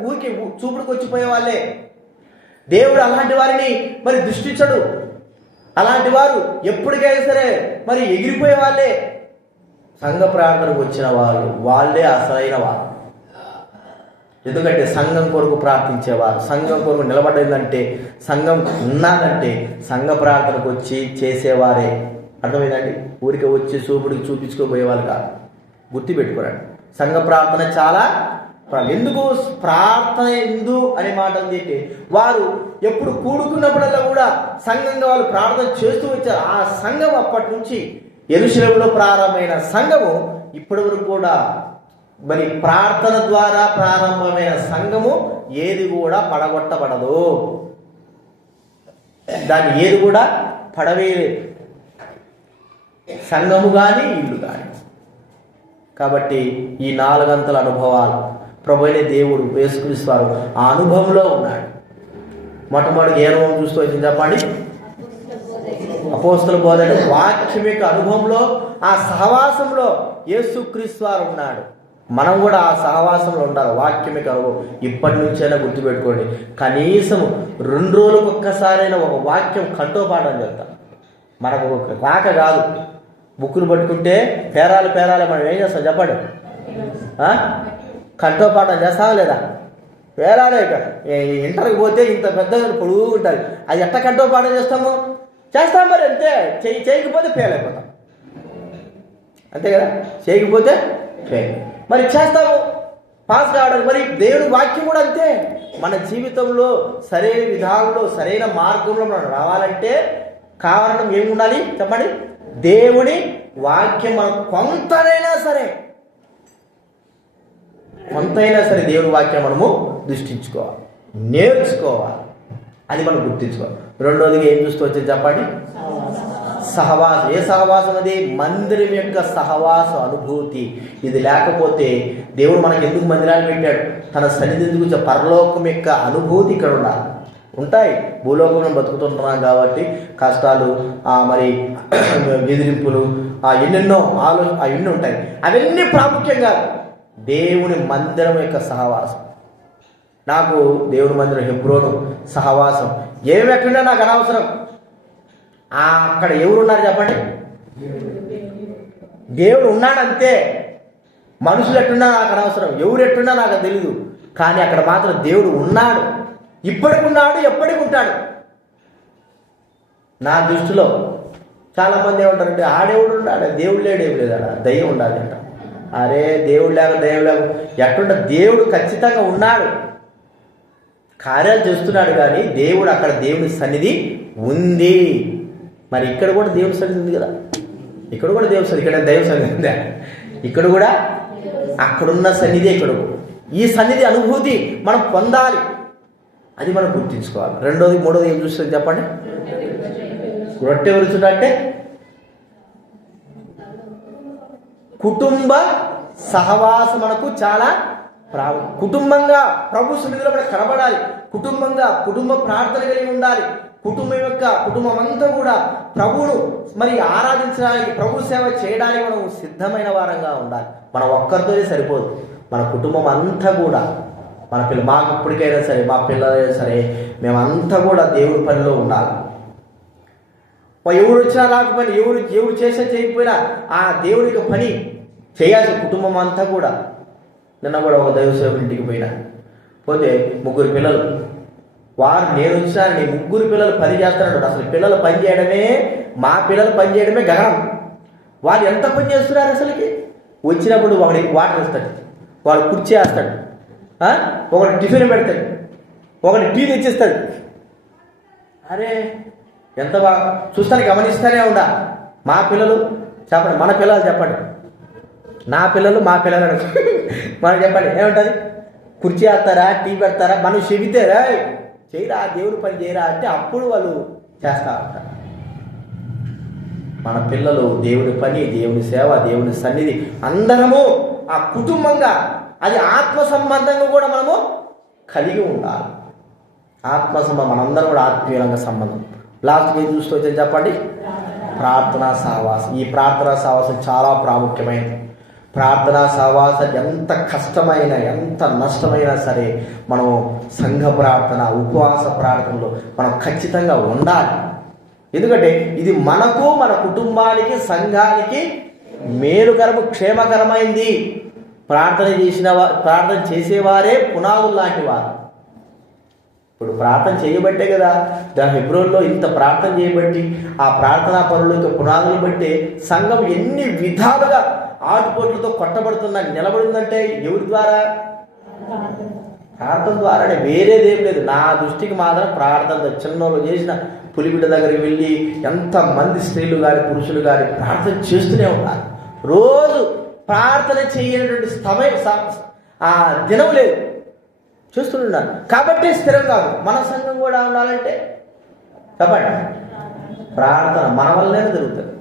ఊరికి చూపుడుకు వచ్చిపోయే వాళ్ళే. దేవుడు అలాంటి వారిని మరి దృష్టించడు. అలాంటి వారు ఎప్పటికైనా సరే మరి ఎగిరిపోయే వాళ్ళే. సంఘ ప్రార్థనకు వచ్చిన వాళ్ళే అసలైన వారు. ఎందుకంటే సంఘం కొరకు ప్రార్థించేవారు, సంఘం కొరకు నిలబడిందంటే, సంఘం ఉన్నదంటే సంఘ ప్రార్థనకు వచ్చి చేసేవారే. అర్థమైందండి? ఊరికి వచ్చి చూపుడికి చూపించుకోబోయేవాళ్ళు కాదు. గుర్తుపెట్టుకోరండి. సంఘ ప్రార్థన చాలా ఎందుకు ప్రార్థన అనే మాట ఉంది. వారు ఎప్పుడు కూడుకున్నప్పుడల్లా కూడా సంఘంగా వాళ్ళు ప్రార్థన చేస్తూ వచ్చారు. ఆ సంఘం అప్పటి నుంచి యెరూషలేములో ప్రారంభమైన సంఘము ఇప్పటి వరకు కూడా మరి ప్రార్థన ద్వారా ప్రారంభమైన సంఘము ఏది కూడా పడగొట్టబడదు. దాన్ని ఏది కూడా పడవేయలేదు, సంఘము కానీ ఇల్లు కానీ. కాబట్టి ఈ 4 అంతల అనుభవాలు ప్రభువైన దేవుడు యేసుక్రీస్తు వారు ఆ అనుభవంలో ఉన్నాడు. మొట్టమొదటి ఏ అనుభవం చూస్తూ వచ్చింది చెప్పండి? అపోస్తల బోధన వాక్యం యొక్క అనుభవంలో, ఆ సహవాసంలో యేసుక్రీస్తు వారు ఉన్నాడు. మనం కూడా ఆ సహవాసంలో ఉండాలి. వాక్యం యొక్క అనుభవం ఇప్పటి నుంచైనా గుర్తుపెట్టుకోండి. కనీసం 2 రోజులకు ఒక్కసారైనా ఒక వాక్యం కంఠోపాఠం చేస్తాం. మనకు రాక కాదు, బుక్కులు పట్టుకుంటే పేరాలు మనం ఏం చేస్తాం చెప్పండి? కంఠోపాఠం చేస్తావా లేదా? పేరాలే. ఇక ఇంటర్కి పోతే ఇంత పెద్దగా పొడుగు ఉంటుంది. అది ఎట్ట కంఠోపాఠం చేస్తాము? చేస్తాం మరి, అంతే. చేయకపోతే ఫెయిల్ అయిపోతాం, అంతే కదా? చేయకపోతే ఫెయిల్. మరి చేస్తాము పాస్ కావడానికి. మరి దేవుని వాక్యం కూడా అంతే. మన జీవితంలో సరైన విధానంలో సరైన మార్గంలో మనం రావాలంటే కారణం ఏమి ఉండాలి చెప్పండి? దేవుని వాక్యం మనం కొంతైనా సరే దేవుని వాక్యం మనము దృష్టించుకోవాలి, నేర్చుకోవాలి. అది మనం గుర్తించుకోవాలి. రెండోదిగా ఏం చూస్తూ వచ్చేది చెప్పండి? సహవాసం. ఏ సహవాసం అది? మందిరం యొక్క సహవాస అనుభూతి. ఇది లేకపోతే దేవుడు మనకు ఎందుకు మందిరాన్ని పెట్టాడు? తన సన్నిధి గురించి పరలోకం యొక్క అనుభూతి ఇక్కడ ఉండాలి. ఉంటాయి, భూలోకంలో బతుకుతుంటున్నాం కాబట్టి కష్టాలు, మరి బెదిరింపులు, ఎన్నెన్నో ఎన్ని ఉంటాయి. అవన్నీ ప్రాముఖ్యంగా దేవుని మందిరం యొక్క సహవాసం. నాకు దేవుని మందిరం హెబ్రోను సహవాసం ఏమి ఎట్లున్నా నాకు అనవసరం. అక్కడ ఎవరున్నారు చెప్పండి? దేవుడు ఉన్నాడంతే. మనుషులు ఎట్టున్నా నాకు అనవసరం, ఎవరు ఎట్టున్నా నాకు తెలీదు. కానీ అక్కడ మాత్రం దేవుడు ఉన్నాడు. ఇప్పటికి ఉన్నాడు, ఎప్పటికి ఉంటాడు. నా దృష్టిలో చాలామంది ఏమంటారంటే ఆడేవుడు ఉన్నాడు, దేవుడు లేడేం లేదా, దయ్యం ఉండాలి అంట. అరే దేవుడు లేక ఎట్టుంట? దేవుడు ఖచ్చితంగా ఉన్నాడు, కార్యాలు చేస్తున్నాడు. కానీ దేవుడు అక్కడ దేవుని సన్నిధి ఉంది. మరి ఇక్కడ కూడా దేవుని సన్నిధి ఉంది కదా, ఇక్కడ కూడా దేవుని సన్నిధి, ఇక్కడ దైవ సన్నిధి ఉందా? ఇక్కడ కూడా అక్కడున్న సన్నిధి ఇక్కడ. ఈ సన్నిధి అనుభూతి మనం పొందాలి, అది మనం గుర్తించుకోవాలి. రెండోది మూడోది ఏం చూస్తుంది చెప్పండి? రొట్టె విరుచుట అంటే కుటుంబ సహవాసం మనకు చాలా కుటుంబంగా ప్రభు సన్నిధిలో మనకు కనబడాలి. కుటుంబ ప్రార్థన కలిగి ఉండాలి. కుటుంబం అంతా కూడా ప్రభువును మరి ఆరాధించడానికి, ప్రభు సేవ చేయడానికి మనం సిద్ధమైన వారంగా ఉండాలి. మనం ఒక్కరితోనే సరిపోదు, మన కుటుంబం అంతా కూడా మన పిల్ల మాకు ఇప్పటికైనా సరే, మా పిల్లలైనా సరే, మేమంతా కూడా దేవుడి పనిలో ఉండాలి. ఎవరు వచ్చినా రాకపోయినా, ఎవరు చేసే చేయకపోయినా ఆ దేవుడికి పని చేయాల్సిన కుటుంబం అంతా కూడా. నిన్న కూడా ఒక దైవ సేవకుడి ఇంటికి పోతే 3 పిల్లలు, వారు నేను వచ్చినా నీ 3 పిల్లలు పని చేస్తున్నాడు. అసలు పిల్లలు పని చేయడమే, మా పిల్లలు పని చేయడమే గగనం. వాళ్ళు ఎంత పని చేస్తున్నారు అసలుకి. వచ్చినప్పుడు ఒకడికి వాటర్ ఇస్తాడు, వాడు కుర్చీ వేస్తాడు, ఒకటి టిఫిన్ పెడతాడు, ఒకటి టీ తెచ్చిస్తాడు. అరే ఎంత బాగా చూస్తాను, గమనిస్తూనే ఉండా. మా పిల్లలు చెప్పండి, మన పిల్లలు చెప్పండి, నా పిల్లలు మా పిల్లలు మనం చెప్పండి ఏముంటుంది. కుర్చీ వేస్తారా, టీ పెడతారా, మనం చెబితే చేయరా దేవుడి పని చేయరా అంటే అప్పుడు వాళ్ళు చేస్తా ఉంటారు. మన పిల్లలు దేవుని పని, దేవుని సేవ, దేవుని సన్నిధి అందరము ఆ కుటుంబంగా, అది ఆత్మ సంబంధంగా కూడా మనము కలిగి ఉండాలి. ఆత్మ సంబంధం, మనందరం కూడా ఆత్మీయంగా సంబంధం. లాస్ట్కి ఏం చూస్తూ వచ్చే చెప్పండి, ప్రార్థనా సహవాసం. ఈ ప్రార్థనా సహవాసం చాలా ప్రాముఖ్యమైనది. ప్రార్థనా సహవాసం ఎంత కష్టమైన, ఎంత నష్టమైనా సరే మనం సంఘ ప్రార్థన, ఉపవాస ప్రార్థనలో మనం ఖచ్చితంగా ఉండాలి. ఎందుకంటే ఇది మనకు, మన కుటుంబానికి, సంఘానికి మేలుకరము, క్షేమకరమైంది. ప్రార్థన చేసేవారే పునాదులు లాంటి వారు. ఇప్పుడు ప్రార్థన చేయబట్టే కదా హెబ్రోన్లో ఇంత ప్రార్థన చేయబట్టి, ఆ ప్రార్థనా పనుల యొక్క పునాదులు బట్టి సంఘం ఎన్ని విధాలుగా ఆటుపోట్లతో కొట్టబడుతున్నా నిలబడిందంటే ఎవరి ద్వారా? ప్రార్థన ద్వారానే. వేరేదేం లేదు. నా దృష్టికి మాత్రం ప్రార్థన. చిన్నోళ్ళు చేసిన పులిబిడ్డ దగ్గరికి వెళ్ళి ఎంతమంది స్త్రీలు కానీ పురుషులు కానీ ప్రార్థన చేస్తూనే ఉన్నారు. రోజు ప్రార్థన చేయనటువంటి ఆ దినం లేదు, చూస్తున్నారు. కాబట్టి స్థిరం కాదు. మన సంఘం కూడా ఉండాలంటే చెప్పండి, ప్రార్థన మన వల్లనే జరుగుతుంది.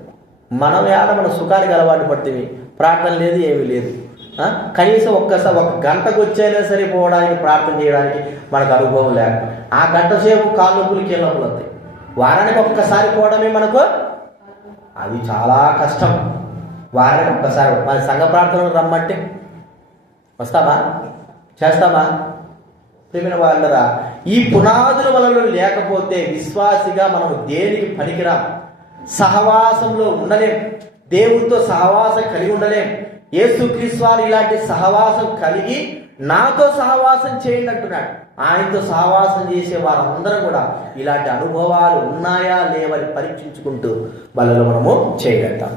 మనం ఏడ మన సుఖానికి అలవాటు పడుతుంది, ప్రార్థన లేదు, ఏమీ లేదు. కనీసం ఒక్కసారి 1 గంటకు వచ్చైనా సరే పోవడానికి, ప్రార్థన చేయడానికి మనకు అనుభవం లేక ఆ గంట సేపు కాళ్ళు నొప్పులు, కీళ్ళ నొప్పులు వస్తాయి. వారానికి ఒక్కసారి పోవడమే మనకు అది చాలా కష్టం. వారానికి ఒక్కసారి మన సంఘ ప్రార్థనలు రమ్మంటే వస్తామా? చేస్తామా? ప్రియమైన వాళ్ళరా, ఈ పునాదుల వలన లేకపోతే విశ్వాసిగా మనం దేనికి పనికిరాం. సహవాసంలో ఉండలేం, దేవుడితో సహవాసం కలిగి ఉండలేం. యేసుక్రీస్తు వారు ఇలాంటి సహవాసం కలిగి నాతో సహవాసం చేయండి అంటున్నాడు. ఆయనతో సహవాసం చేసే వారందరం కూడా ఇలాంటి అనుభవాలు ఉన్నాయా లేవని పరీక్షించుకుంటూ బలలో మనము చేయగలుగుతాం.